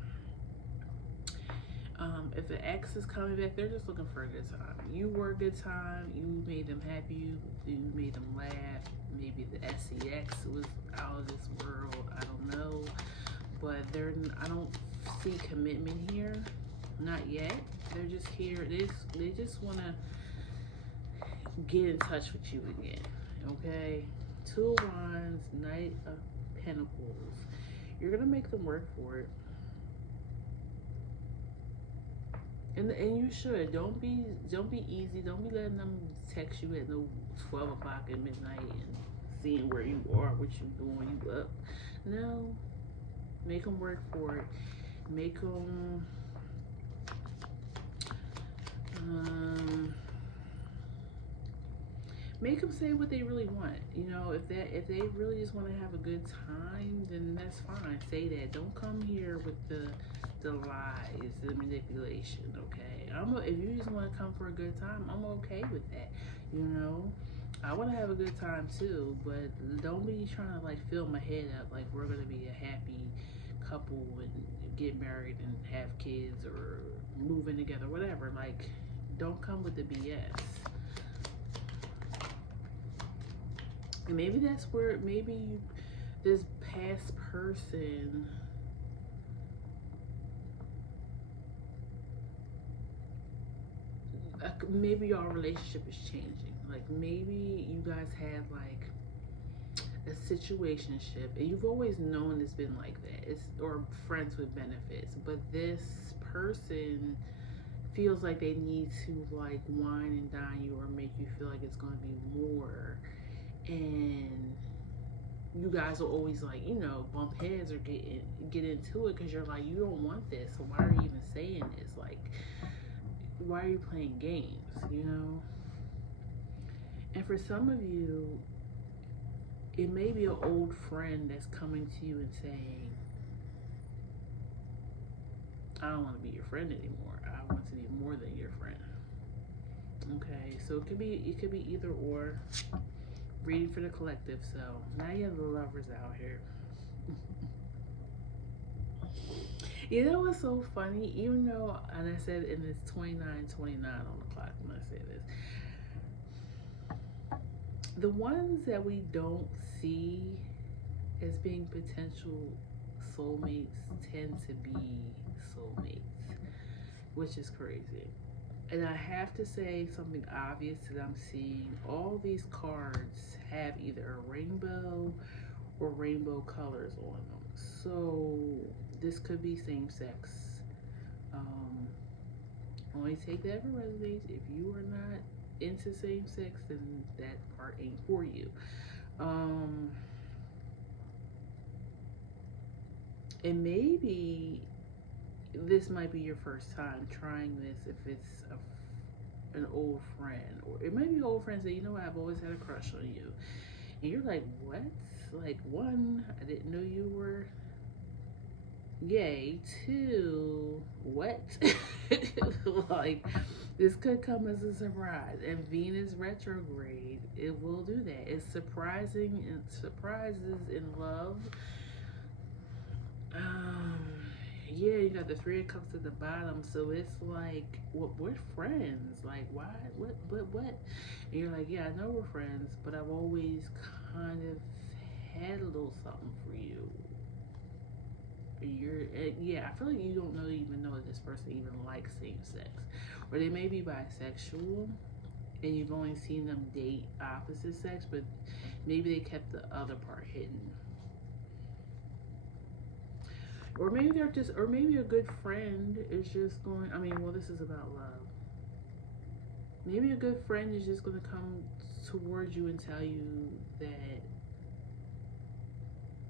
If the ex is coming back, they're just looking for a good time. You were a good time. You made them happy. You made them laugh. Maybe the sex was out of this world. I don't know, but I don't see commitment here. Not yet. They're just here. They just want to get in touch with you again. Okay. 2 of Wands, Knight of Pentacles. You're gonna make them work for it. And you should. Don't be easy. Don't be letting them text you at no 12 o'clock at midnight and seeing where you are, what you doing, you up. No. Make them work for it. Make them make them say what they really want. You know, if they really just want to have a good time, then that's fine. Say that. Don't come here with the lies, the manipulation. Okay, if you just want to come for a good time, I'm okay with that. You know, I want to have a good time too, but don't be trying to like fill my head up like we're gonna be a happy couple and get married and have kids or move in together, whatever. Like, don't come with the BS. And maybe that's where this past person, maybe your relationship is changing. Like maybe you guys had like a situationship and you've always known it's been like that. Or friends with benefits, but this person feels like they need to like wine and dine you or make you feel like it's going to be more, and you guys will always like, you know, bump heads or get into it because you're like, you don't want this, so why are you even saying this? Like, why are you playing games, you know? And for some of you, it may be an old friend that's coming to you and saying, I don't want to be your friend anymore. I want to be more than your friend. Okay, so it could be either or. Reading for the collective. So now you have the lovers out here. You know what's so funny? Even though, and I said in this 29:29 on the clock when I say this, the ones that we don't see as being potential soulmates tend to be soulmates, which is crazy. And I have to say something obvious that I'm seeing. All these cards have either a rainbow or rainbow colors on them. So this could be same sex. Only take that for resonates. If you are not into same sex, then that part ain't for you. And maybe this might be your first time trying this if it's an old friend, or it might be an old friend say, you know what, I've always had a crush on you, and you're like, what? Like, 1, I didn't know you were gay. 2, what? Like, this could come as a surprise. And Venus retrograde, it will do that. It's surprising and surprises in love. Yeah, you got the 3 of Cups at the bottom, so it's like, we're friends. Like, why? What? And you're like, yeah, I know we're friends, but I've always kind of had a little something for you. Yeah, I feel like you don't even know that this person even likes same sex, or they may be bisexual, and you've only seen them date opposite sex, but maybe they kept the other part hidden. Or maybe maybe a good friend is just going, well, this is about love. Maybe a good friend is just going to come towards you and tell you that,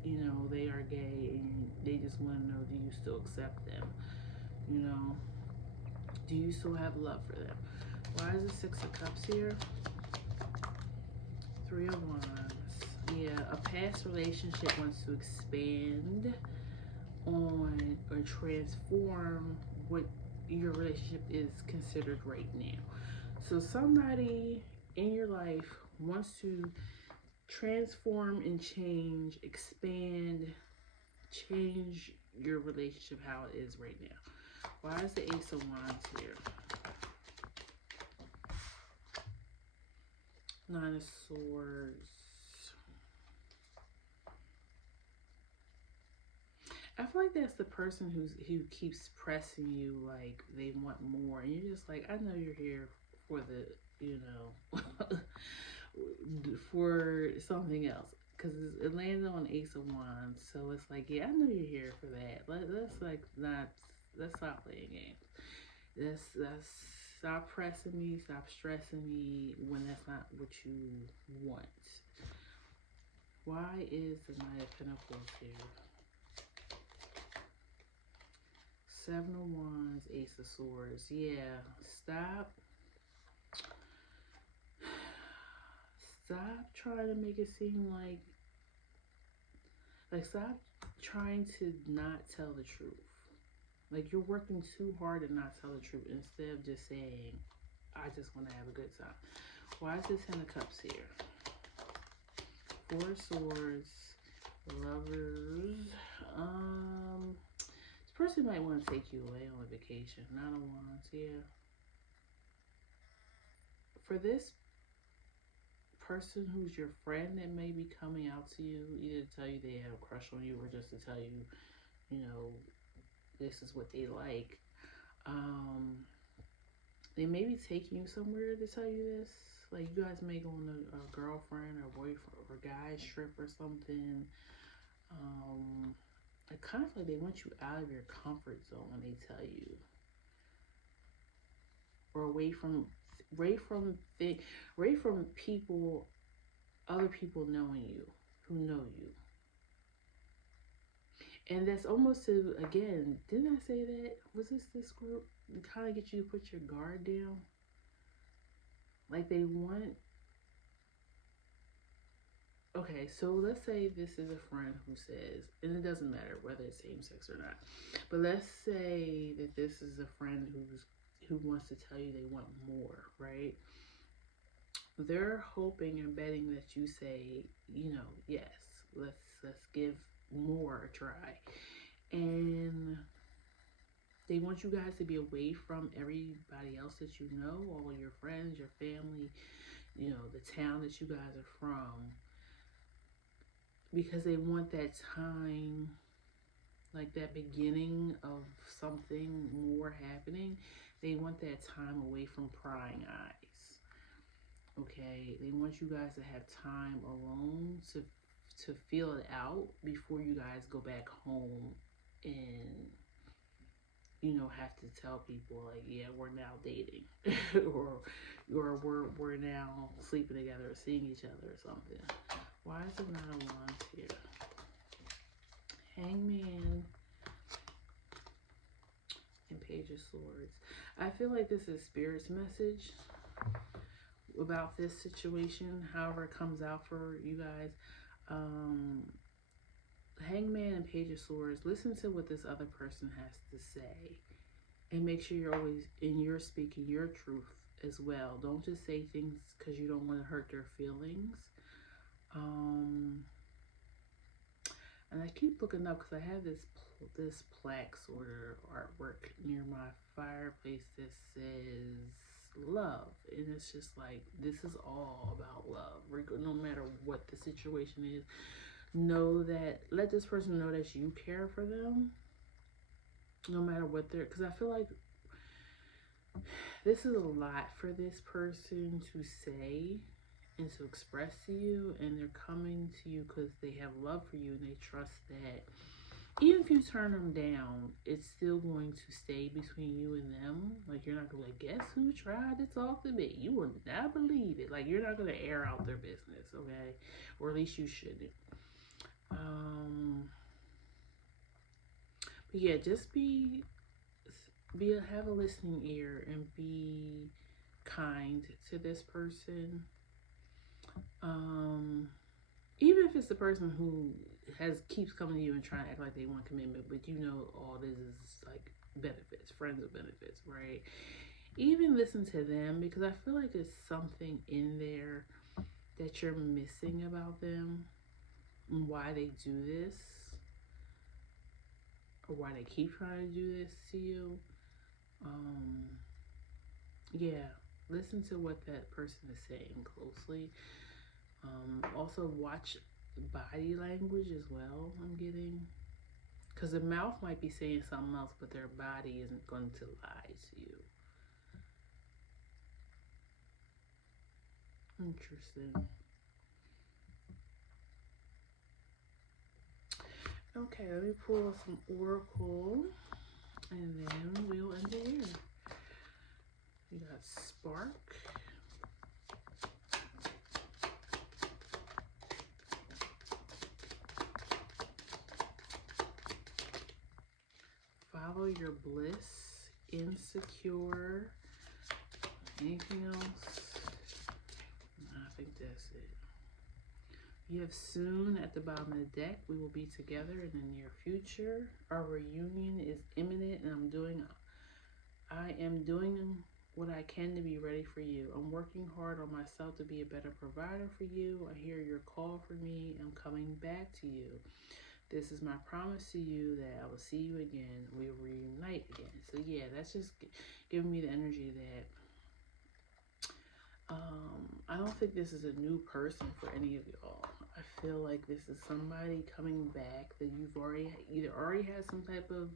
you know, they are gay and they just want to know, do you still accept them? You know, do you still have love for them? Why is the 6 of Cups here? 3 of Wands. Yeah, a past relationship wants to expand on or transform what your relationship is considered right now. So somebody in your life wants to transform and change, expand, change your relationship how it is right now. Why is the Ace of Wands here? Nine of Swords. I feel like that's the person who keeps pressing you like they want more, and you're just like, I know you're here for the, for something else, because it landed on Ace of Wands, so it's like, yeah, I know you're here for that. Let's stop playing games. Let's stop pressing me, stop stressing me when that's not what you want. Why is the Knight of Pentacles here? Seven of Wands, Ace of Swords. Yeah, stop trying to make it seem like stop trying to not tell the truth. Like, you're working too hard to not tell the truth instead of just saying, I just want to have a good time. Why is this Ten of Cups here? Four of Swords, Lovers. This person might want to take you away on a vacation. Nine of Wands, yeah. For this person who's your friend that may be coming out to you, either to tell you they have a crush on you or just to tell you, this is what they like. They may be taking you somewhere to tell you this. Like, you guys may go on a girlfriend or boyfriend or guy's trip or something. I kind of feel like they want you out of your comfort zone when they tell you, or away from people, other people knowing you, who know you. And that's almost to, again, didn't I say that? Was this group to kind of get you to put your guard down? Like, they want... Okay, so let's say this is a friend who says, and it doesn't matter whether it's same sex or not, but let's say that this is a friend who wants to tell you they want more, right? They're hoping and betting that you say, yes, let's give more a try. And they want you guys to be away from everybody else that you know, all your friends, your family, the town that you guys are from, because they want that time, like that beginning of something more happening. They want that time away from prying eyes. Okay, they want you guys to have time alone to feel it out before you guys go back home and have to tell people like, yeah, we're now dating or we're now sleeping together or seeing each other or something. Why is it Nine of Wands here? Hangman and Page of Swords. I feel like this is Spirit's message about this situation, however it comes out for you guys. Hangman and Page of Swords, listen to what this other person has to say and make sure you're speaking your truth as well. Don't just say things because you don't want to hurt their feelings. And I keep looking up because I have this plaque sort of artwork near my fireplace that says love, and it's just like, this is all about love. No matter what the situation is, let this person know that you care for them, no matter what because I feel like this is a lot for this person to say and to express to you, and they're coming to you because they have love for you and they trust that even if you turn them down, it's still going to stay between you and them. Like, you're not going to guess who tried to talk to me? You will not believe it. Like, you're not going to air out their business, okay? Or at least you shouldn't. But yeah, just have a listening ear and be kind to this person. Even if it's the person who keeps coming to you and trying to act like they want commitment, but all this is like benefits, friends with benefits, right? Even listen to them, because I feel like there's something in there that you're missing about them and why they do this. or why they keep trying to do this to you. Yeah, listen to what that person is saying closely. Also watch body language as well. I'm getting, because the mouth might be saying something else, but their body isn't going to lie to you. Interesting. Okay, let me pull some oracle, and then we'll end it here. We got spark. Follow your bliss. Insecure. Anything else? I think that's it. You have soon at the bottom of the deck. We will be together in the near future. Our reunion is imminent, and I am doing what I can to be ready for you. I'm working hard on myself to be a better provider for you. I hear your call for me. I'm coming back to you. This is my promise to you that I will see you again. We will reunite again. So yeah, that's just giving me the energy that I don't think this is a new person for any of y'all. I feel like this is somebody coming back that you've already had some type of,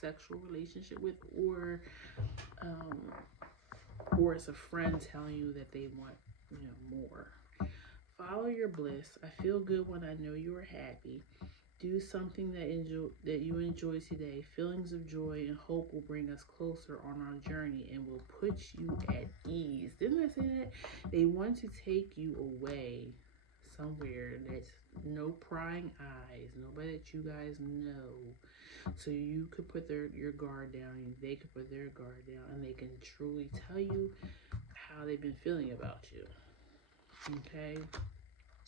sexual relationship with, or it's a friend telling you that they want, more. Follow your bliss. I feel good when I know you are happy. Do something that you enjoy today. Feelings of joy and hope will bring us closer on our journey and will put you at ease. Didn't I say that? They want to take you away somewhere that's no prying eyes, nobody that you guys know. So you could put your guard down, and they could put their guard down, and they can truly tell you how they've been feeling about you. Okay?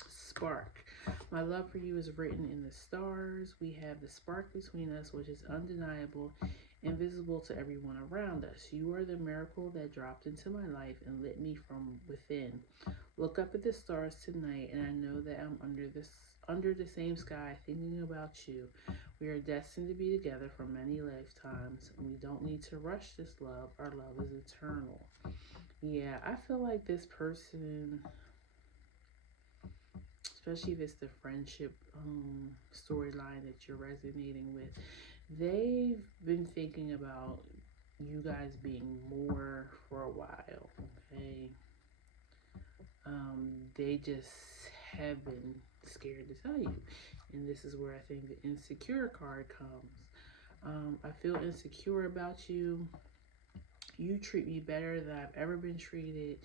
Spark. My love for you is written in the stars. We have the spark between us, which is undeniable and visible to everyone around us. You are the miracle that dropped into my life and lit me from within. Look up at the stars tonight, and I know that I'm under the same sky thinking about you. We are destined to be together for many lifetimes, and we don't need to rush this love. Our love is eternal. Yeah, I feel like this person, especially if it's the friendship storyline that you're resonating with, they've been thinking about you guys being more for a while. Okay, they just have been scared to tell you, and this is where I think the insecure card comes. I feel insecure about you. You treat me better than I've ever been treated.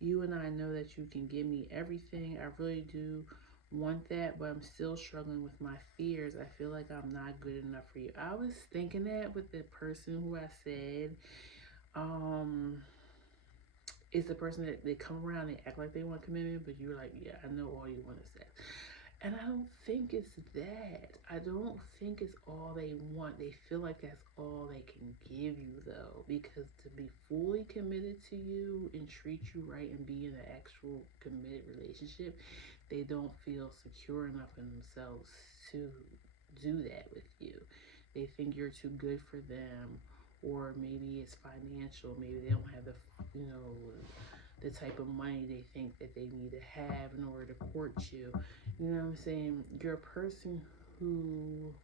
You and I know that you can give me everything. I really do want that, but I'm still struggling with my fears. I feel like I'm not good enough for you. I was thinking that with the person who I said, it's the person that they come around and act like they want commitment, but you're like, yeah, I know all you want is that. And I don't think it's that. I don't think it's all they want. They feel like that's all they can give you, though. Because to be fully committed to you and treat you right and be in an actual committed relationship, they don't feel secure enough in themselves to do that with you. They think you're too good for them, or maybe it's financial. Maybe they don't have the type of money they think that they need to have in order to court you. You know what I'm saying? You're a person who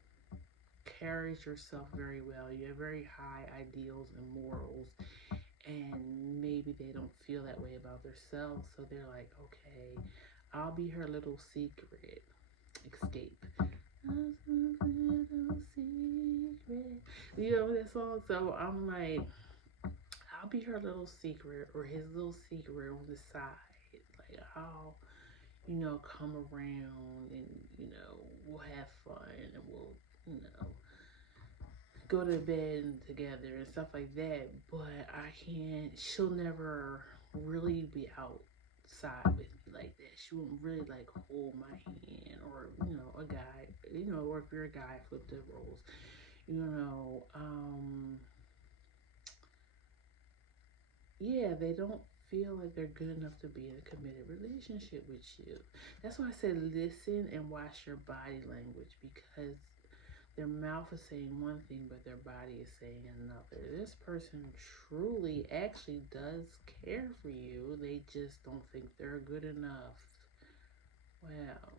carries yourself very well. You have very high ideals and morals, and maybe they don't feel that way about themselves, so they're like, okay, I'll be her little secret. Escape. Little secret. You know that song? So I'm like, I'll be her little secret or his little secret on the side. Like, I'll, come around and, we'll have fun and we'll, go to bed together and stuff like that. But she'll never really be outside with me like that. She won't really like hold my hand, or, a guy, or if you're a guy, flip the roles, yeah, they don't feel like they're good enough to be in a committed relationship with you. That's why I said listen and watch your body language, because their mouth is saying one thing, but their body is saying another. This person truly actually does care for you. They just don't think they're good enough. Wow.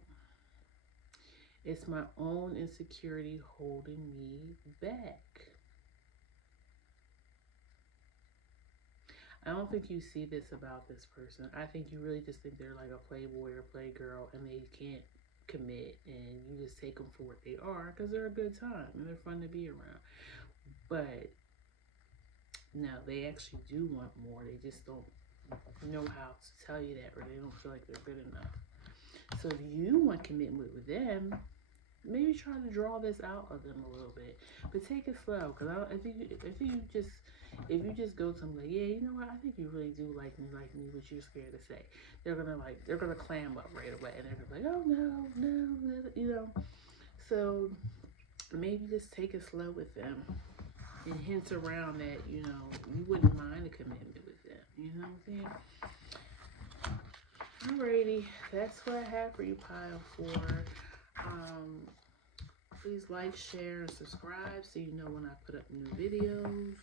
It's my own insecurity holding me back. I don't think you see this about this person. I think you really just think they're like a playboy or playgirl and they can't commit, and you just take them for what they are because they're a good time and they're fun to be around. But no, they actually do want more. They just don't know how to tell you that, or they don't feel like they're good enough. So if you want commitment with them, maybe try to draw this out of them a little bit, but take it slow. Because if you just go to them like, yeah, you know what, I think you really do like me, but you're scared to say. They're gonna clam up right away, and they're gonna be like, oh no, you know. So maybe just take it slow with them, and hint around that you wouldn't mind a commitment with them. You know what I'm saying? Alrighty, that's what I have for you, pile 4. Please like, share, and subscribe so you know when I put up new videos.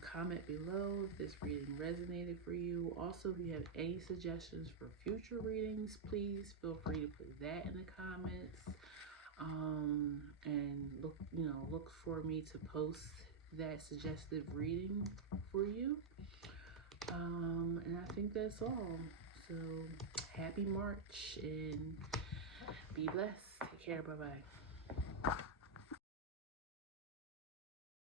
Comment below if this reading resonated for you. Also, if you have any suggestions for future readings, please feel free to put that in the comments. And look for me to post that suggestive reading for you. And I think that's all. So happy March and be blessed. Take care. Bye-bye.